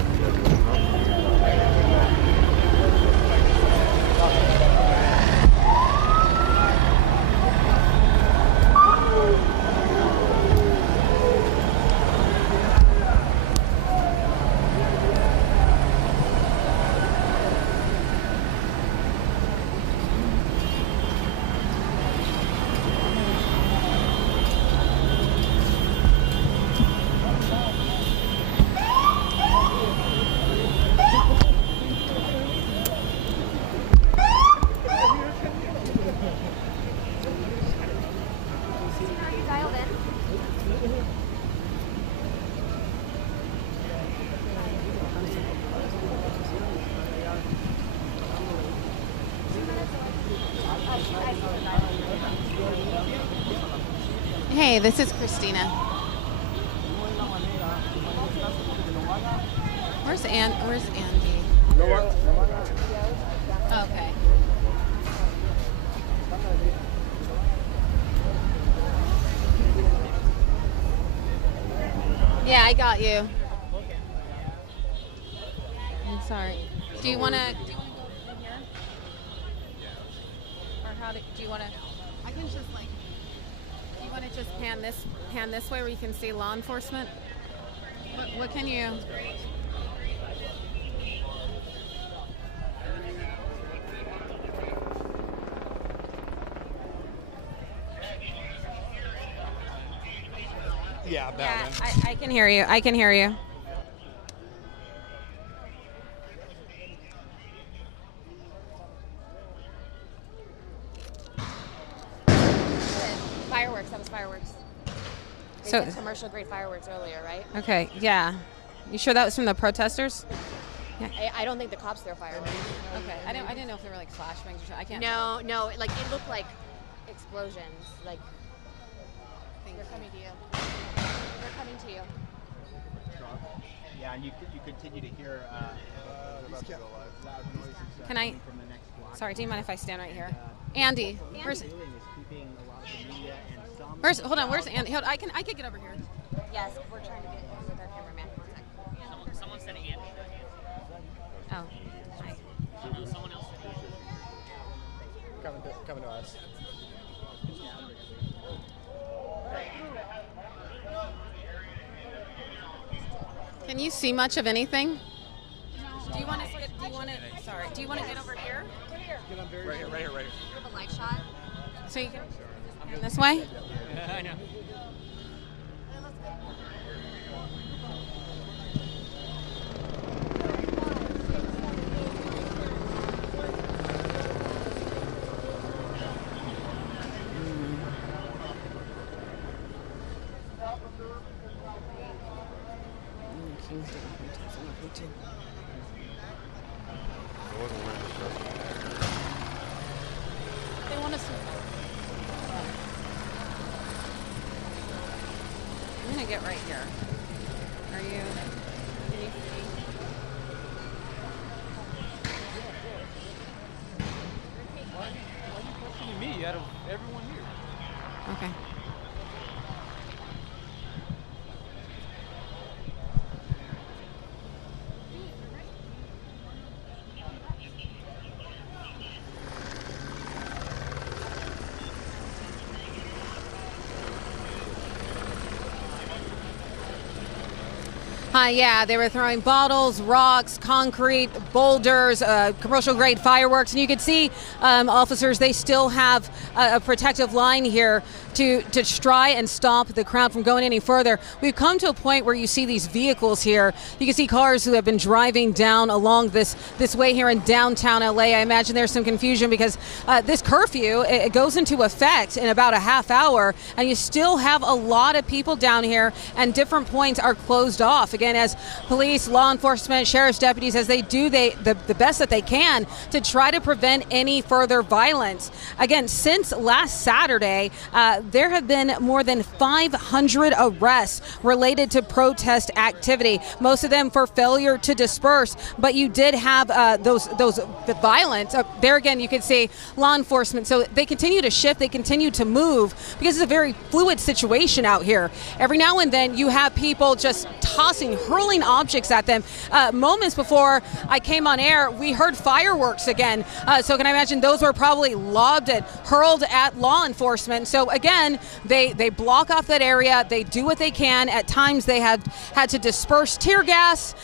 Hey, this is Christina. Where's Andy? Okay. Yeah, I got you. I'm sorry. Do you want to go in here? Or do you want to? I can just like. Do you want to just pan this way where you can see law enforcement? What can you? Yeah, Yeah, I can hear you. I can hear you. Fireworks. That was fireworks. They said commercial grade fireworks earlier, right? Okay. Yeah. You sure that was from the protesters? Yeah. I don't think the cops throw fireworks. Okay. I didn't know if they were like flashbangs or something. I can't. No. Like it looked like explosions. Like they're coming to you. They're coming to you. Yeah, and you continue to hear loud noises Can I? from the next block. Sorry. Do you mind if I stand right here? Andy, where's? Hold on, where's Andy? I can get over here. Yes, we're trying to get with our cameraman. One second. Someone said Andy. Oh, hi. No, someone else said Andy. Coming to us. Can you see much of anything? No. Do you want to? Sorry. Do you want to get over here? Right here. You have a live shot? So you can turn this way. I know. They want us to. I'm gonna get right here. Are you? Can you see? Why are you questioning me out of everyone here? Okay. Yeah, they were throwing bottles, rocks, concrete, boulders, commercial-grade fireworks, and you could see officers. They still have a protective line here to try and stop the crowd from going any further. We've come to a point where you see these vehicles here. You can see cars who have been driving down along this way here in downtown LA. I imagine there's some confusion because this curfew it goes into effect in about a half hour, and you still have a lot of people down here, and different points are closed off. Again, as police, law enforcement, sheriff's deputies, as they do the best that they can to try to prevent any further violence. Again, since last Saturday, there have been more than 500 arrests related to protest activity, most of them for failure to disperse. But you did have the violence. There again, you can see law enforcement. So they continue to shift, they continue to move because it's a very fluid situation out here. Every now and then you have people just tossing, hurling objects at them. Moments before I came on air, we heard fireworks again. So can I imagine those were probably lobbed and hurled at law enforcement. So again, they block off that area. They do what they can. At times they have had to disperse tear gas.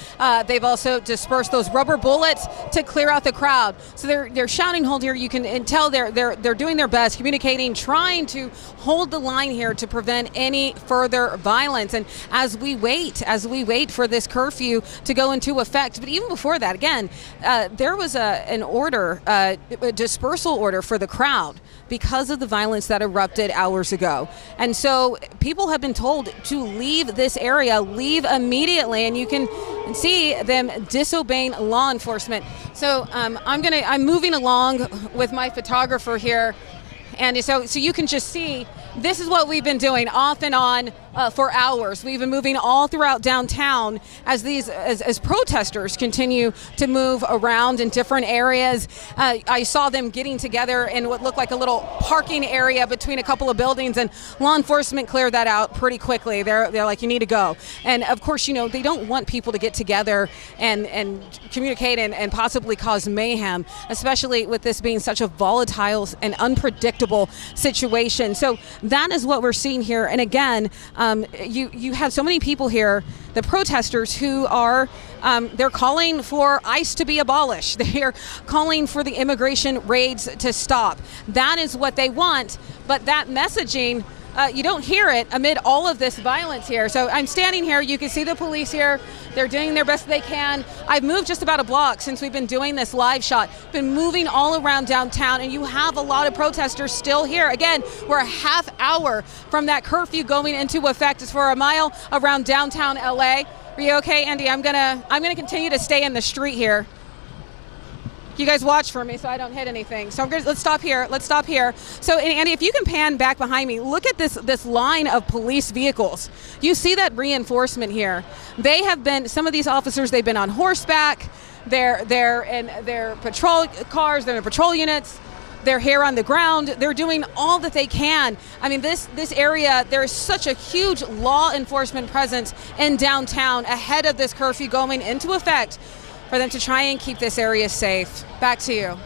They've also dispersed those rubber bullets to clear out the crowd. So they're shouting hold here. You can tell they're doing their best, communicating, trying to hold the line here to prevent any further violence. And as we wait for this curfew to go into effect, but even before that, again, there was an order, a dispersal order for the crowd because of the violence that erupted hours ago. And so people have been told to leave this area, leave immediately, and you can see them disobeying law enforcement. So I'm moving along with my photographer here. And so you can just see, this is what we've been doing off and on for hours. We've been moving all throughout downtown as protesters continue to move around in different areas. I saw them getting together in what looked like a little parking area between a couple of buildings, and law enforcement cleared that out pretty quickly. They're like, you need to go. And of course, they don't want people to get together and communicate and possibly cause mayhem, especially with this being such a volatile and unpredictable situation. So that is what we're seeing here. And again, you have so many people here, the protesters who are they're calling for ICE to be abolished. They are calling for the immigration raids to stop. That is what they want, but that messaging, you don't hear it amid all of this violence here. So I'm standing here, you can see the police here. They're doing their best they can. I've moved just about a block since we've been doing this live shot. Been moving all around downtown, and you have a lot of protesters still here. Again, we're a half hour from that curfew going into effect. It's for a mile around downtown LA. Are you okay, Andy? I'm gonna continue to stay in the street here. You guys watch for me so I don't hit anything. So let's stop here. So Andy, if you can pan back behind me, look at this line of police vehicles. You see that reinforcement here. They have been, some of these officers, they've been on horseback. They're in their patrol cars. They're in patrol units. They're here on the ground. They're doing all that they can. I mean, this area, there is such a huge law enforcement presence in downtown ahead of this curfew going into effect for them to try and keep this area safe. Back to you.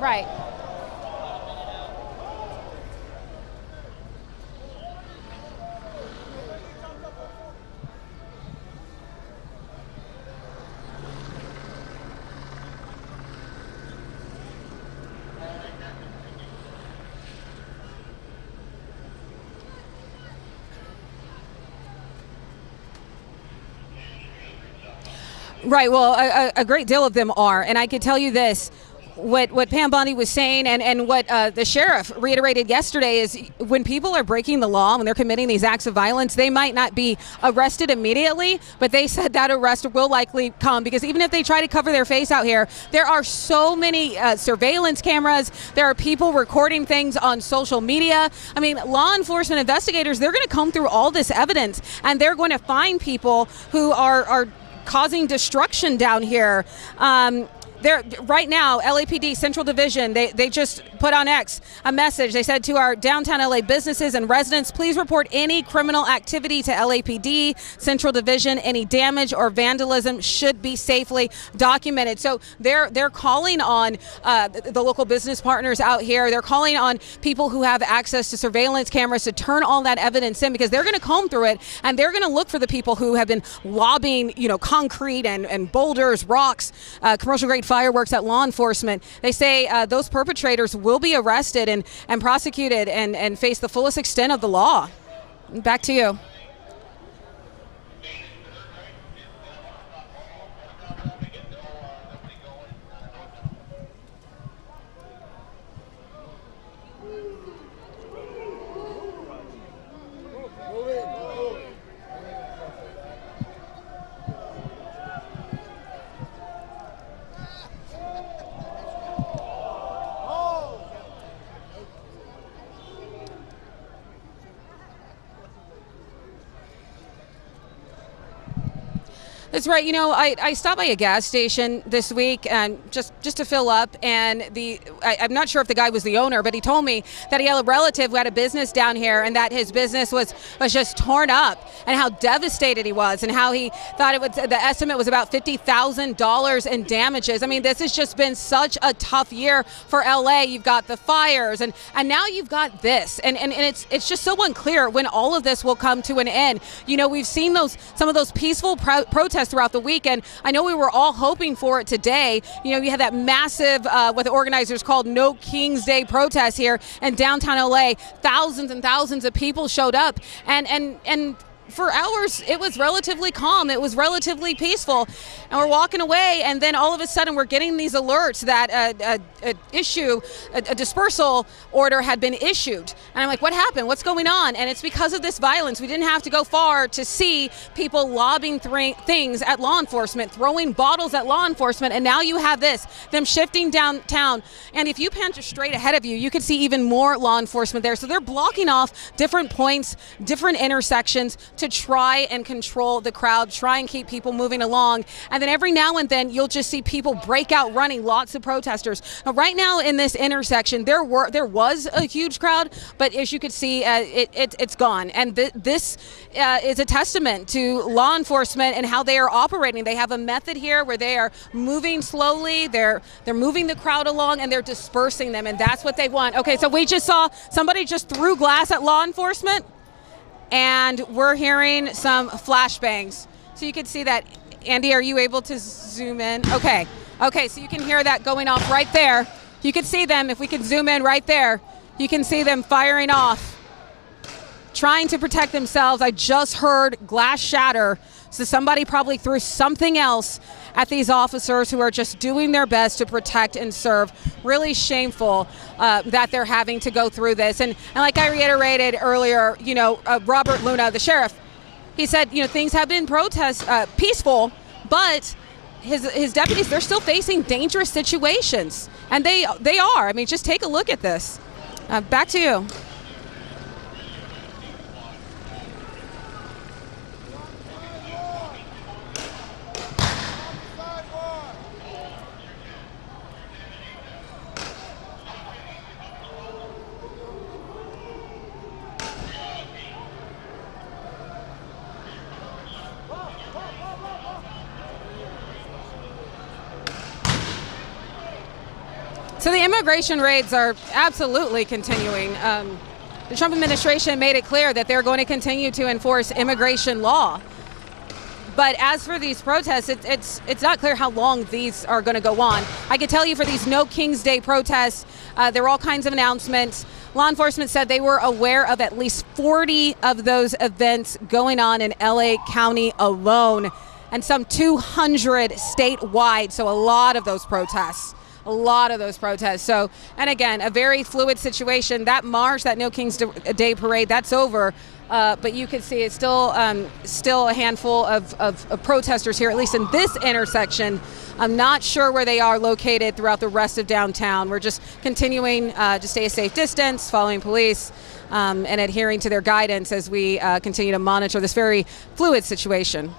Right. Right. Well, a great deal of them are. And I can tell you this. What Pam Bondi was saying and what the sheriff reiterated yesterday is when people are breaking the law, when they're committing these acts of violence, they might not be arrested immediately, but they said that arrest will likely come because even if they try to cover their face out here, there are so many surveillance cameras. There are people recording things on social media. I mean, law enforcement investigators, they're going to comb through all this evidence and they're going to find people who are causing destruction down here. There, right now, LAPD Central Division, they just put on X a message. They said to our downtown LA businesses and residents, please report any criminal activity to LAPD Central Division. Any damage or vandalism should be safely documented. So they're calling on the local business partners out here. They're calling on people who have access to surveillance cameras to turn all that evidence in because they're going to comb through it and they're going to look for the people who have been lobbing, concrete and boulders, rocks, commercial grade fireworks at law enforcement. They say those perpetrators will be arrested and prosecuted and face the fullest extent of the law. Back to you. That's right. I stopped by a gas station this week and just to fill up, and I'm not sure if the guy was the owner, but he told me that he had a relative who had a business down here and that his business was just torn up and how devastated he was and how he thought the estimate was about $50,000 in damages. I mean, this has just been such a tough year for LA. You've got the fires and now you've got this and it's just so unclear when all of this will come to an end. We've seen some of those peaceful protests throughout the weekend. I know we were all hoping for it today. You had that massive, what the organizers called No King's Day protest here in downtown LA. Thousands and thousands of people showed up and for hours, it was relatively calm. It was relatively peaceful. And we're walking away, and then all of a sudden we're getting these alerts that a dispersal order had been issued. And I'm like, what happened? What's going on? And it's because of this violence. We didn't have to go far to see people lobbing things at law enforcement, throwing bottles at law enforcement, and now you have them shifting downtown. And if you pan straight ahead of you, you can see even more law enforcement there. So they're blocking off different points, different intersections to try and control the crowd, try and keep people moving along. And then every now and then you'll just see people break out running, lots of protesters. Now, right now in this intersection, there was a huge crowd, but as you could see, it's gone. And this is a testament to law enforcement and how they are operating. They have a method here where they are moving slowly, they're moving the crowd along, and they're dispersing them, and that's what they want. Okay, so we just saw somebody just threw glass at law enforcement, and we're hearing some flashbangs. So you can see that. Andy, are you able to zoom in? Okay, so you can hear that going off right there. You can see them, if we can zoom in right there, you can see them firing off, trying to protect themselves. I just heard glass shatter, so somebody probably threw something else at these officers who are just doing their best to protect and serve. Really shameful that they're having to go through this. And like I reiterated earlier, Robert Luna, the sheriff, he said, things have been peaceful, but his deputies, they're still facing dangerous situations, and they are. I mean, just take a look at this. Back to you. So the immigration raids are absolutely continuing. The Trump administration made it clear that they're going to continue to enforce immigration law. But as for these protests, it's not clear how long these are going to go on. I can tell you for these No King's Day protests, there were all kinds of announcements. Law enforcement said they were aware of at least 40 of those events going on in LA County alone, and some 200 statewide, so a lot of those protests. So, and again, a very fluid situation. That march, that No King's Day parade, that's over. But you can see it's still a handful of protesters here, at least in this intersection. I'm not sure where they are located throughout the rest of downtown. We're just continuing to stay a safe distance, following police, and adhering to their guidance as we continue to monitor this very fluid situation.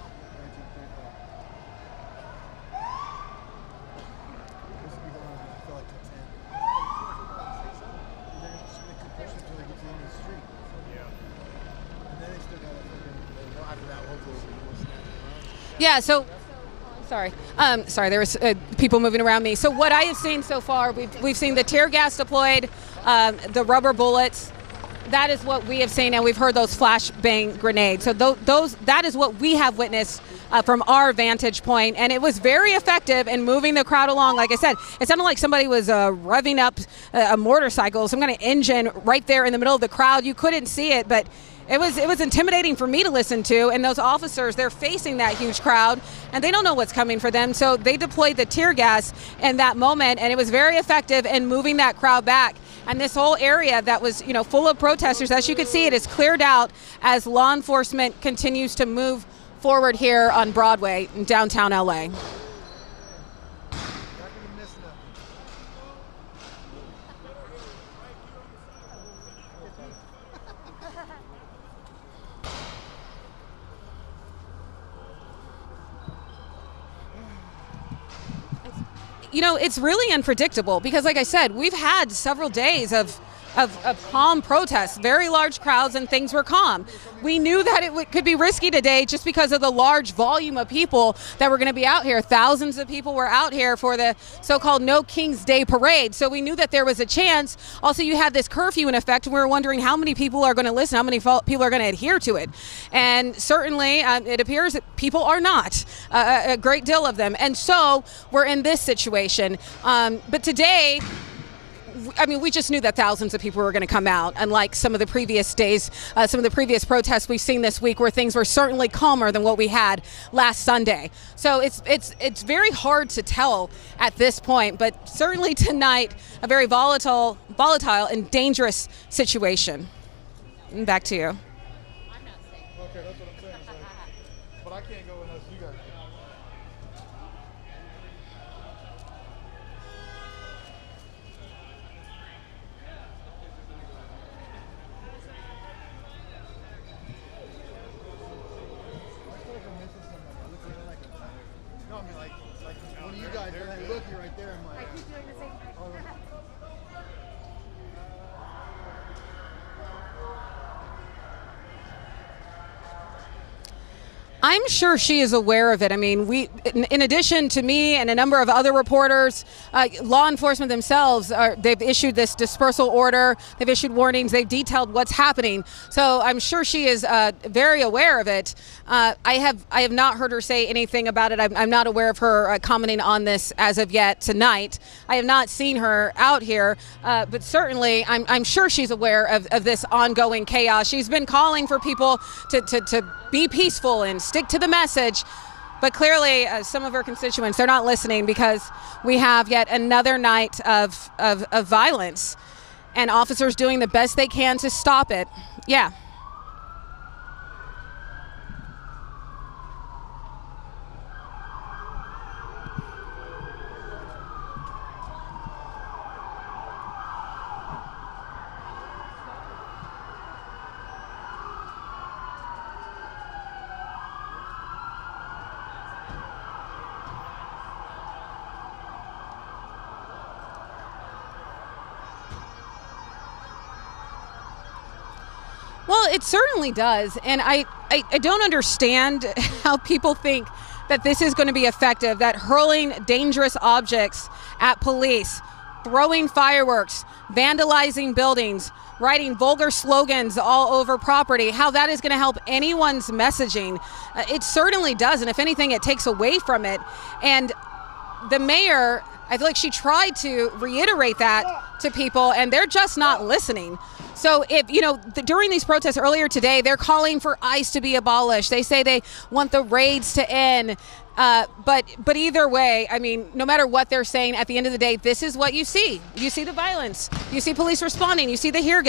Yeah, so, sorry, there was people moving around me. So what I have seen so far, we've seen the tear gas deployed, the rubber bullets. That is what we have seen, and we've heard those flashbang grenades. So that is what we have witnessed from our vantage point, and it was very effective in moving the crowd along. Like I said, it sounded like somebody was revving up a motorcycle, some kind of engine right there in the middle of the crowd. You couldn't see it, but it was intimidating for me to listen to, and those officers, they're facing that huge crowd, and they don't know what's coming for them, so they deployed the tear gas in that moment, and it was very effective in moving that crowd back. And this whole area that was, full of protesters, as you can see, it is cleared out as law enforcement continues to move forward here on Broadway in downtown LA. It's really unpredictable because, like I said, we've had several days of calm protests, very large crowds, and things were calm. We knew that it could be risky today just because of the large volume of people that were going to be out here. Thousands of people were out here for the so-called No King's Day parade. So we knew that there was a chance. Also, you had this curfew in effect, and we were wondering how many people are going to listen, how many people are going to adhere to it. And certainly, it appears that people are not, a great deal of them. And so we're in this situation. But today, we just knew that thousands of people were going to come out, unlike some of the previous days, some of the previous protests we've seen this week where things were certainly calmer than what we had last Sunday. So it's very hard to tell at this point, but certainly tonight, a very volatile and dangerous situation. Back to you. Okay, that's what I'm saying. But I can't go unless you guys go. No, I mean like when you guys are like, look, you're right there. I'm like, I keep doing the same thing. I'm sure she is aware of it. I mean, in addition to me and a number of other reporters, law enforcement themselves, they've issued this dispersal order. They've issued warnings. They've detailed what's happening. So I'm sure she is very aware of it. I have not heard her say anything about it. I'm not aware of her commenting on this as of yet tonight. I have not seen her out here, but certainly I'm sure she's aware of this ongoing chaos. She's been calling for people to be peaceful and stick to the message. But clearly, some of her constituents, they're not listening because we have yet another night of violence and officers doing the best they can to stop it. Yeah. Well, it certainly does. And I don't understand how people think that this is going to be effective, that hurling dangerous objects at police, throwing fireworks, vandalizing buildings, writing vulgar slogans all over property, how that is going to help anyone's messaging. It certainly does. And if anything, it takes away from it. And the mayor, I feel like she tried to reiterate that to people, and they're just not listening. So if, during these protests earlier today, they're calling for ICE to be abolished. They say they want the raids to end. But either way, I mean, no matter what they're saying, at the end of the day, this is what you see. You see the violence. You see police responding. You see the tear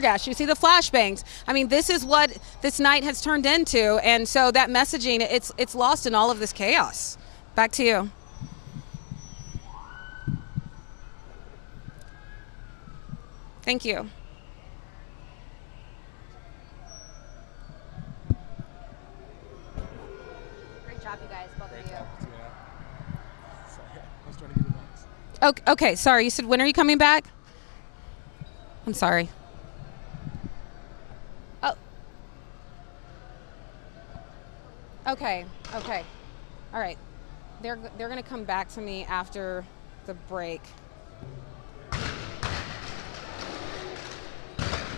gas. You see the flashbangs. I mean, this is what this night has turned into. And so that messaging, it's lost in all of this chaos. Back to you. Thank you. Great job, you guys, both of you. Okay, sorry. You said, when are you coming back? I'm sorry. Oh. Okay. All right. They're going to come back to me after the break.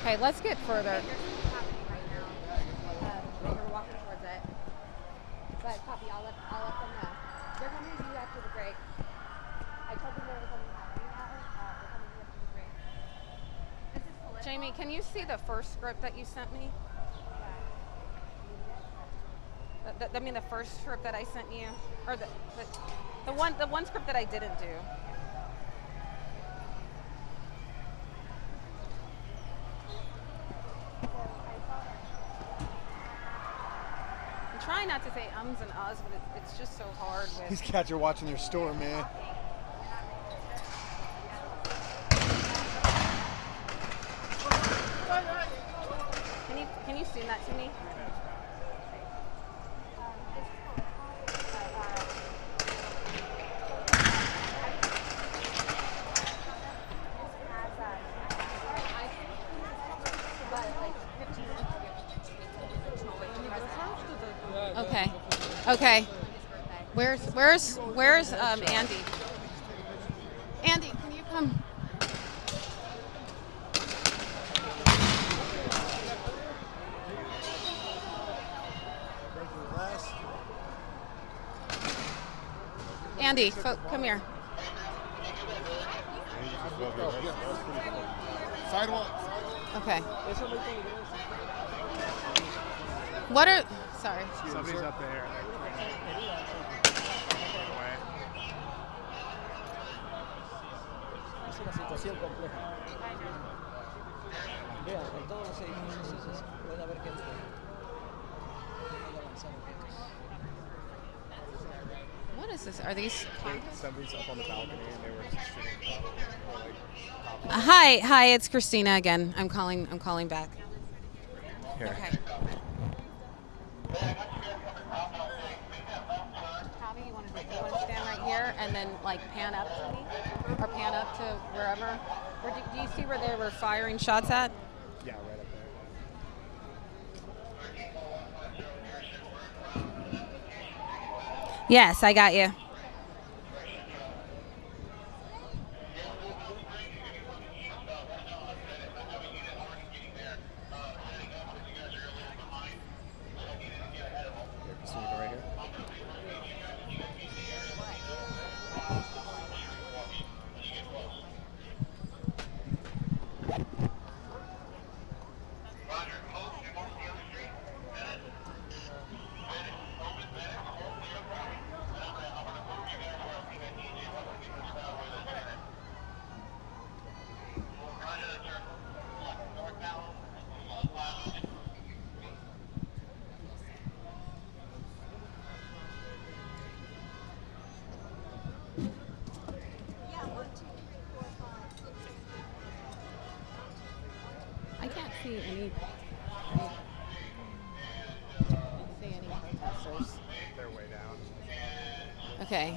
Okay, let's get further. We're walking towards it. But copy, I'll let them know. They're coming to you after the break. I told them there was something happening now. They're coming to you after the break. This is political. Jamie, can you see the first script that you sent me? I mean, the first script that I sent you, or the one script that I didn't do. Trying not to say ums and uhs, but it's just so hard. These cats are watching their store, man. Can you send that to me? Okay. Where's Andy? Andy, can you come? Andy, come here. Sidewalk. Okay. What are? Sorry. Somebody's up there. Es una situación compleja. Vean, en todos los edificios puede haber gente. What is this? Are these? Somebody's up on the balcony and they were shooting. Hi, it's Christina again. I'm calling back. Here. Okay. Javi, you want to stand right here and then like pan up to me, or pan up to wherever? Do you see where they were firing shots at? Yeah, right up there. Yes, I got you. See any protesters. They're way down. Okay.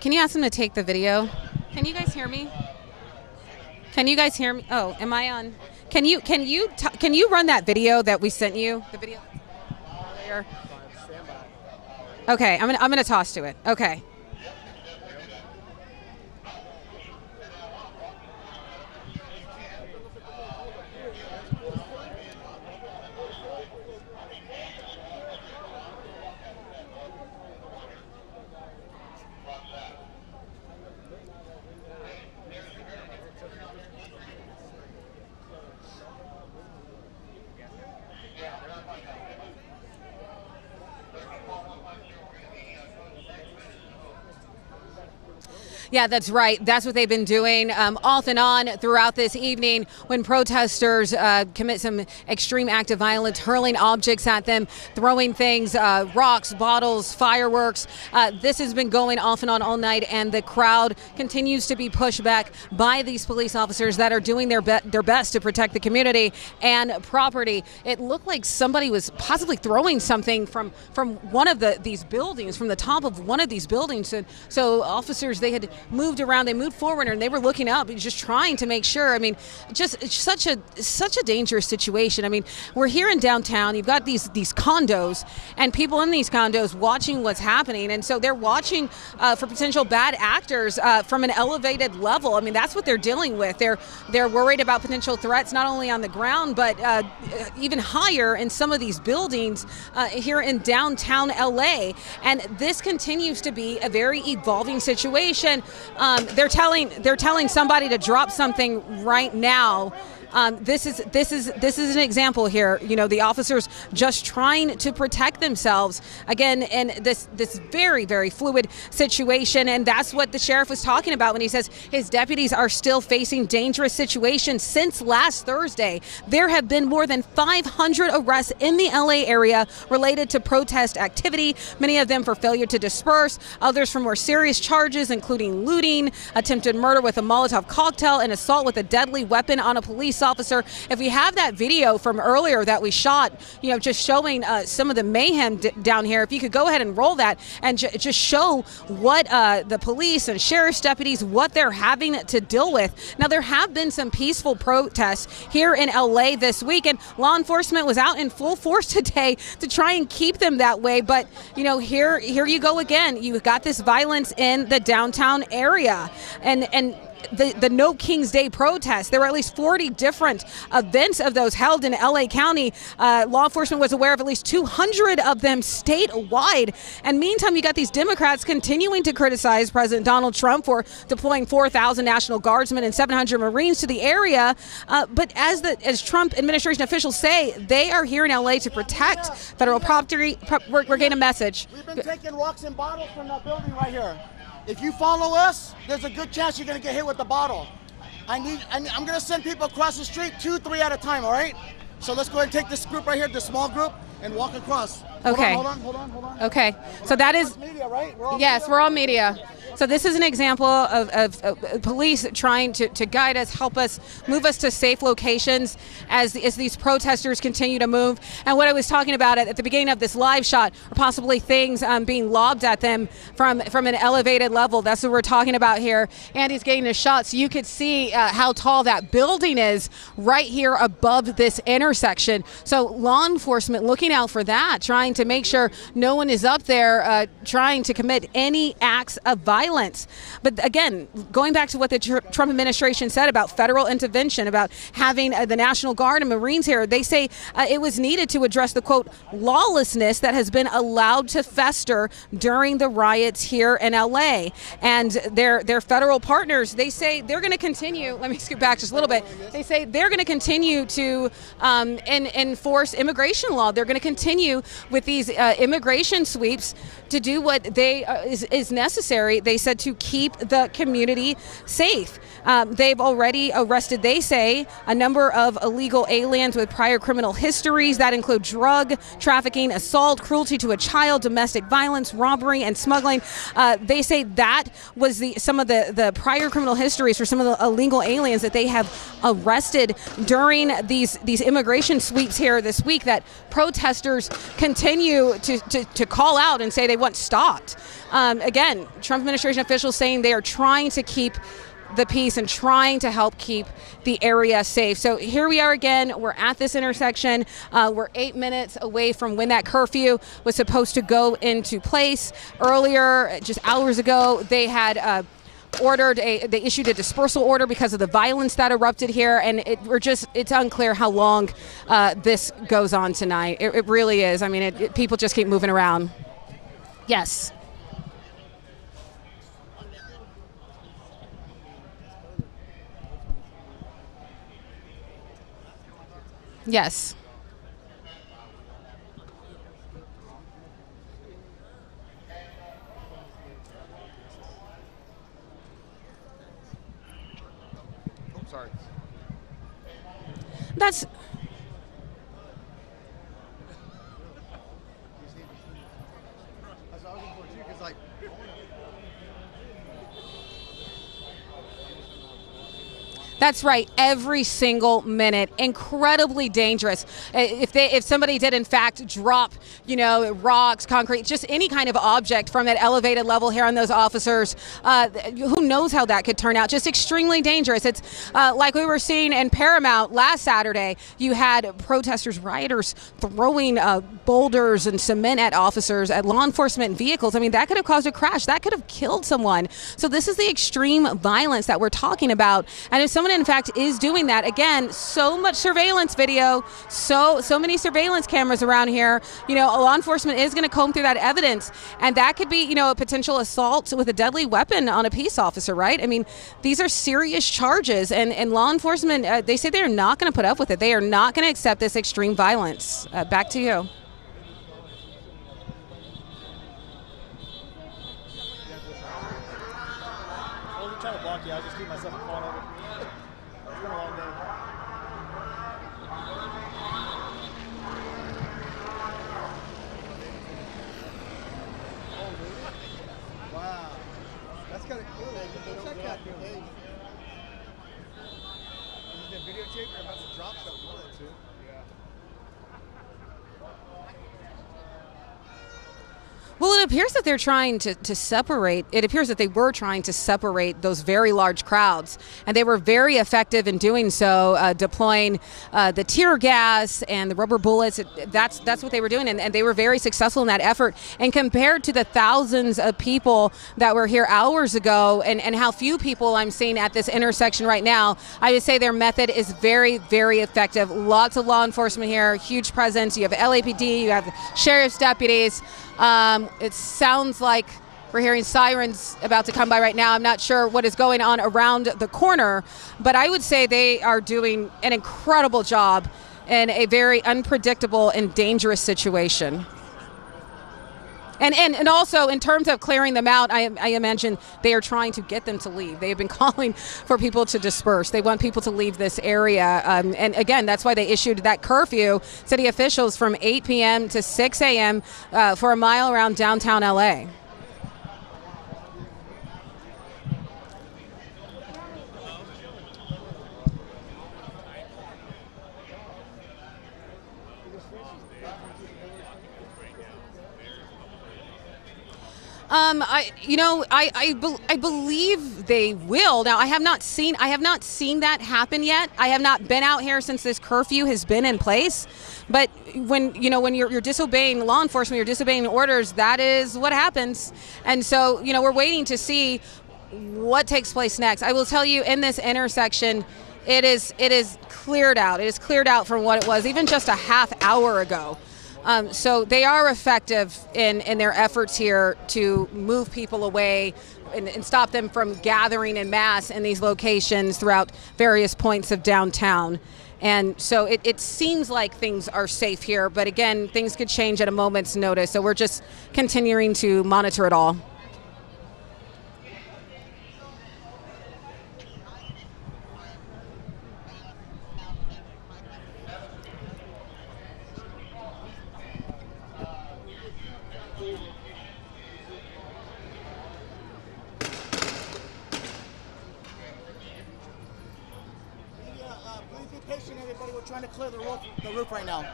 Can you ask them to take the video? Can you guys hear me? Can you guys hear me? Oh, am I on? Can you run that video that we sent you? The video earlier. Okay, I'm gonna toss to it. Okay. Yeah, that's right. That's what they've been doing off and on throughout this evening when protesters commit some extreme act of violence, hurling objects at them, throwing things, rocks, bottles, fireworks. This has been going off and on all night, and the crowd continues to be pushed back by these police officers that are doing their best to protect the community and property. It looked like somebody was possibly throwing something from one of these buildings, from the top of one of these buildings. And so officers, they had moved around, they moved forward, and they were looking up, just trying to make sure. I mean, just such a dangerous situation. I mean, we're here in downtown. You've got these condos, and people in these condos watching what's happening, and so they're watching for potential bad actors from an elevated level. I mean, that's what they're dealing with. They're worried about potential threats not only on the ground, but even higher in some of these buildings here in downtown LA. And this continues to be a very evolving situation. They're telling somebody to drop something right now. This is an example here. You know, the officers just trying to protect themselves again in this very, very fluid situation, and that's what the sheriff was talking about when he says his deputies are still facing dangerous situations. Since last Thursday, there have been more than 500 arrests in the LA area related to protest activity, many of them for failure to disperse, others for more serious charges, including looting, attempted murder with a Molotov cocktail, and assault with a deadly weapon on a police officer. If we have that video from earlier that we shot, you know, just showing some of the mayhem down here, if you could go ahead and roll that and just show what the police and sheriff's deputies, what they're having to deal with. Now, there have been some peaceful protests here in LA this week, and law enforcement was out in full force today to try and keep them that way. But, you know, here you go again. You've got this violence in the downtown area, and the No King's Day protest. There were at least 40 different events of those held in LA County. Law enforcement was aware of at least 200 of them statewide. And meantime, you got these Democrats continuing to criticize President Donald Trump for deploying 4,000 National Guardsmen and 700 Marines to the area. But as Trump administration officials say, they are here in LA to protect federal property. We're getting a message. We've been taking rocks and bottles from that building right here. If you follow us, there's a good chance you're going to get hit with the bottle. I'm going to send people across the street, 2-3 at a time, all right? So let's go ahead and take this group right here, this small group, and walk across. Okay. Hold on. Okay. So that is... media, right? We're all media. So this is an example of police trying to guide us, help us, move us to safe locations as these protesters continue to move. And what I was talking about at the beginning of this live shot are possibly things being lobbed at them from an elevated level. That's what we're talking about here. Andy's getting a shot so you could see how tall that building is right here above this intersection. So law enforcement looking out for that, trying to make sure no one is up there trying to commit any acts of violence. But again, going back to what the Trump administration said about federal intervention, about having the National Guard and Marines here, they say it was needed to address the, quote, lawlessness that has been allowed to fester during the riots here in LA. And their federal partners, they say they're going to continue. Let me scoot back just a little bit. They say they're going to continue to enforce immigration law. They're going to continue with these immigration sweeps to do what is necessary, they said, to keep the community safe. They've already arrested, they say, a number of illegal aliens with prior criminal histories that include drug trafficking, assault, cruelty to a child, domestic violence, robbery, and smuggling. They say that was some of the prior criminal histories for some of the illegal aliens that they have arrested during these immigration sweeps here this week that protesters continue to call out and say they want stopped. Again, Trump administration officials saying they are trying to keep the peace and trying to help keep the area safe. So here we are again. We're at this intersection. We're 8 minutes away from when that curfew was supposed to go into place. Earlier, just hours ago, they had they issued a dispersal order because of the violence that erupted here, and it's unclear how long this goes on tonight. It really is. I mean, people just keep moving around. Yes. Yes. Sorry. That's I was looking for you because like. That's right. Every single minute, incredibly dangerous. If somebody did in fact drop, rocks, concrete, just any kind of object from that elevated level here on those officers, who knows how that could turn out? Just extremely dangerous. It's like we were seeing in Paramount last Saturday. You had protesters, rioters throwing boulders and cement at officers, at law enforcement vehicles. I mean, that could have caused a crash. That could have killed someone. So this is the extreme violence that we're talking about. And if someone in fact is doing that, again, so much surveillance video, so many surveillance cameras around here, law enforcement is going to comb through that evidence, and that could be, a potential assault with a deadly weapon on a peace officer, right? I mean, these are serious charges, and law enforcement, they say they're not going to put up with it. They are not going to accept this extreme violence. Back to you. I wasn't trying to block you. I was just keeping myself in front of it. It's been a long day. Wow. That's kind of cool. Check that. Hey. Is the videotape or about to drop something? One of the two. Yeah. Well, it appears that they're trying to separate. It appears that they were trying to separate those very large crowds, and they were very effective in doing so, deploying the tear gas and the rubber bullets. That's what they were doing, and they were very successful in that effort. And compared to the thousands of people that were here hours ago, and how few people I'm seeing at this intersection right now, I would say their method is very, very effective. Lots of law enforcement here, huge presence. You have LAPD, you have sheriff's deputies. It sounds like we're hearing sirens about to come by right now. I'm not sure what is going on around the corner, but I would say they are doing an incredible job in a very unpredictable and dangerous situation. And also in terms of clearing them out, I imagine they are trying to get them to leave. They have been calling for people to disperse. They want people to leave this area. And again, that's why they issued that curfew, city officials, from 8 p.m. to 6 a.m. For a mile around downtown LA. I believe they will. Now, I have not seen that happen yet. I have not been out here since this curfew has been in place. But when you're disobeying law enforcement, you're disobeying orders, that is what happens. And so, we're waiting to see what takes place next. I will tell you, in this intersection, it is cleared out. It is cleared out from what it was even just a half hour ago. So they are effective in their efforts here to move people away and stop them from gathering en masse in these locations throughout various points of downtown. And so it seems like things are safe here, but again, things could change at a moment's notice. So we're just continuing to monitor it all. Trying to clear the roof right now.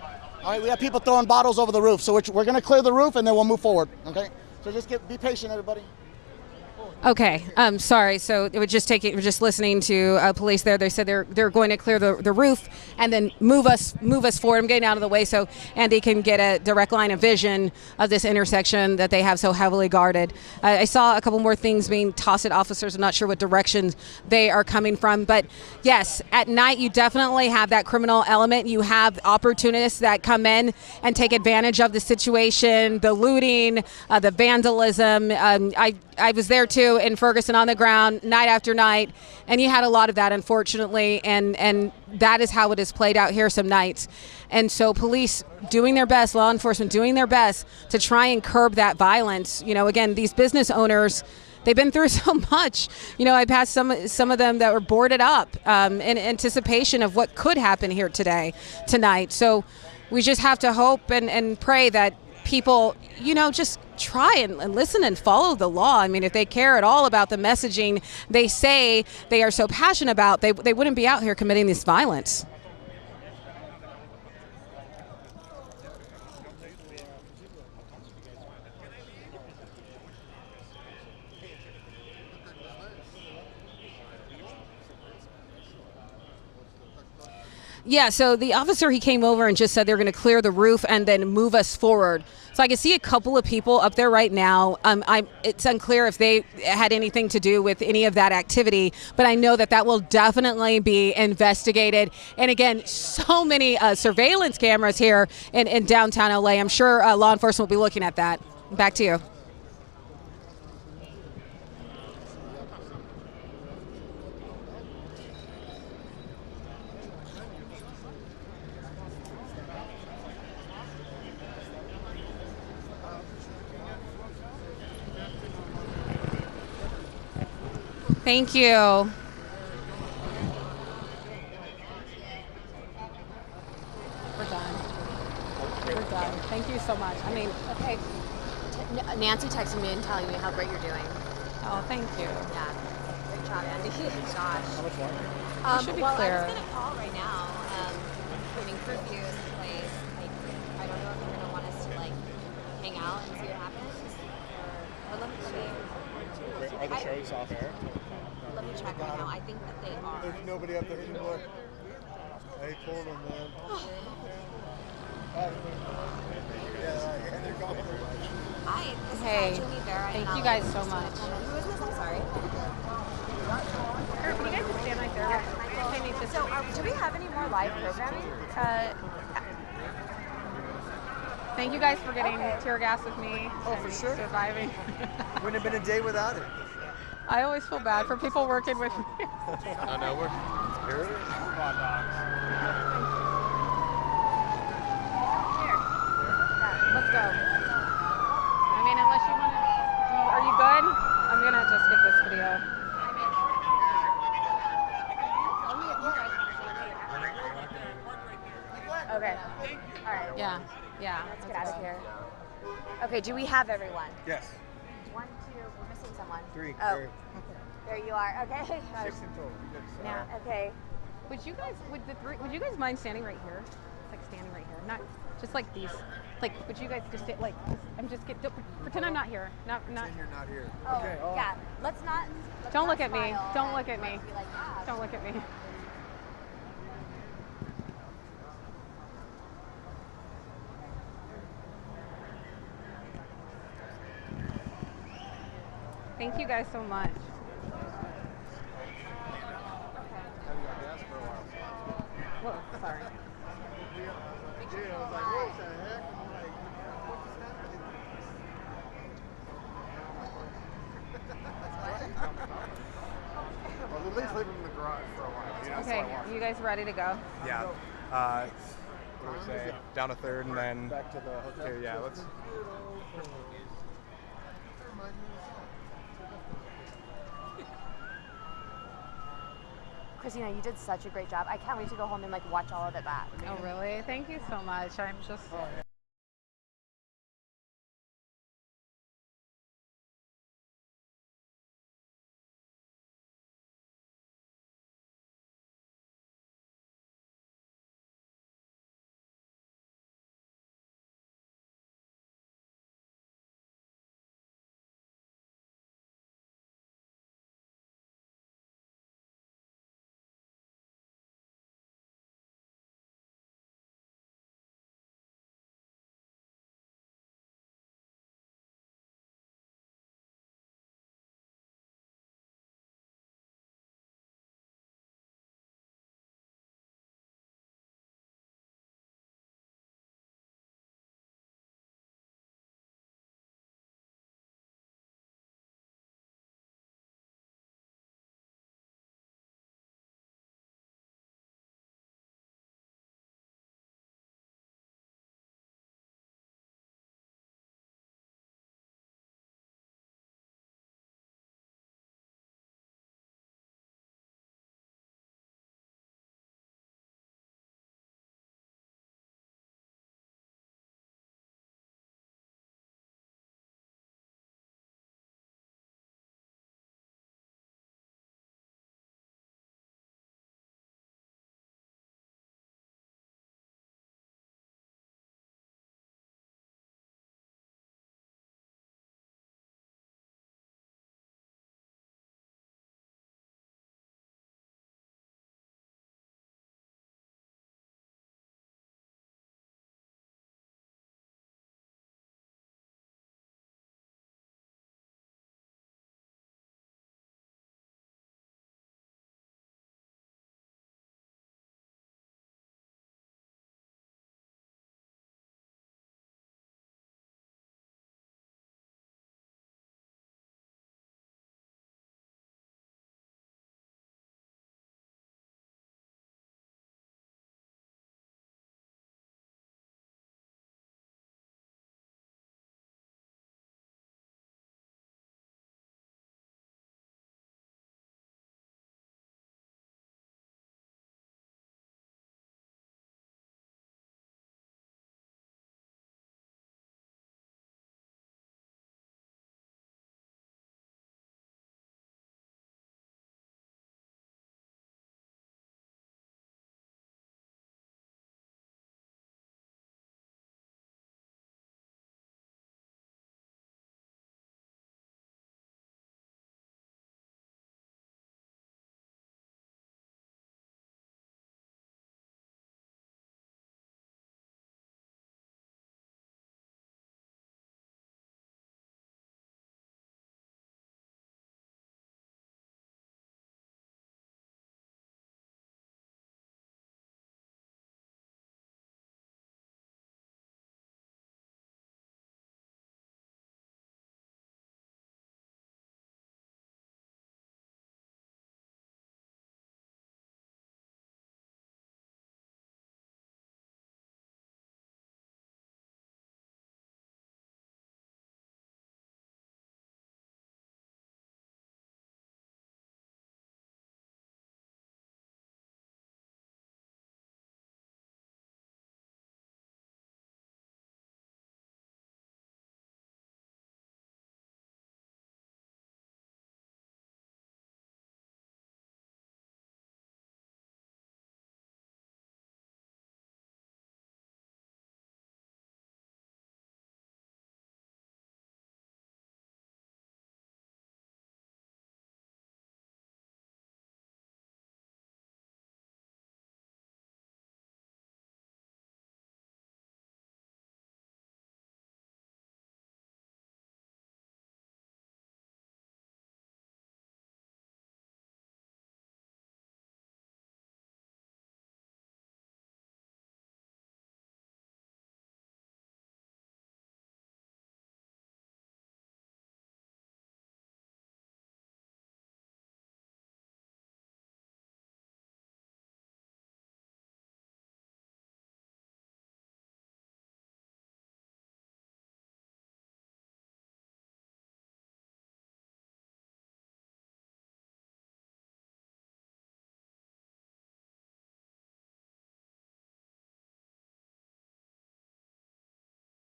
All right, we have people throwing bottles over the roof, so we're going to clear the roof and then we'll move forward. Okay, so just be patient, everybody. Okay, sorry. So it would just take it. We're just listening to police there. They said they're going to clear the roof and then move us forward. I'm getting out of the way so Andy can get a direct line of vision of this intersection that they have so heavily guarded. I saw a couple more things being tossed at officers. I'm not sure what directions they are coming from, but yes, at night you definitely have that criminal element. You have opportunists that come in and take advantage of the situation, the looting, the vandalism. I was there too in Ferguson on the ground night after night, and you had a lot of that, unfortunately, and that is how it is played out here some nights. And so police doing their best, law enforcement doing their best to try and curb that violence. You know, again, these business owners, they've been through so much. You know, I passed some of them that were boarded up in anticipation of what could happen here tonight. So we just have to hope and pray that people, you know, just try and listen and follow the law. I mean, if they care at all about the messaging they say they are so passionate about, they wouldn't be out here committing this violence. Yeah, so the officer, he came over and just said they're going to clear the roof and then move us forward. So I can see a couple of people up there right now. It's unclear if they had anything to do with any of that activity, but I know that will definitely be investigated. And again, so many surveillance cameras here in downtown LA. I'm sure law enforcement will be looking at that. Back to you. Thank you. We're done. We're done. Thank you so much. I mean, okay. Nancy texted me and telling me how great you're doing. Oh, thank you. Yeah. Great job, Andy. Gosh. How much more? Should be well, clear. I was going to call right now. I mean, curfew is in place. Like, I don't know if you're going to want us to, like, hang out and see what happens. But let me see. Are the shows off air? Let me check right now. I think that they are. There's nobody up there anymore. They pulled them, man. They're gone. Hi, this Hey, is Julie Vera. thank you guys so much. Who is this? I'm sorry. Can you guys just stand right there? So, do we have any more live programming? Thank you guys for getting tear gas with me. Oh, for sure. Surviving. Wouldn't have been a day without it. I always feel bad for people working with me. I know, we're here. Hot dogs. Here. Let's go. I mean, unless you want to... Are you good? I'm going to just get this video. Okay. All right. Yeah. Yeah. Let's get out of here. Okay, do we have everyone? Yes. 1, 2, we're missing someone. 3. Oh, there you are. Okay. 6 in total. Now, okay. Would you guys mind standing right here? Like standing right here, not just like these. Like, would you guys just sit like? Pretend I'm not here. Not. Pretend you're not here. Oh, Okay. yeah. Let's not. Don't look at me. Don't look at me. Be like, ah, Don't look at me. Thank you guys so much. Whoa, sorry. Dude, I was like, what the heck? I'm like, what just happened? Well, at least leave him in the garage for a while. You know, Okay, you guys ready to go? Yeah. What do we say? Down a third and then back to the hotel. here, yeah, let's. Christina, you did such a great job. I can't wait to go home and like watch all of it back. Oh, really? Thank you so much. I'm just.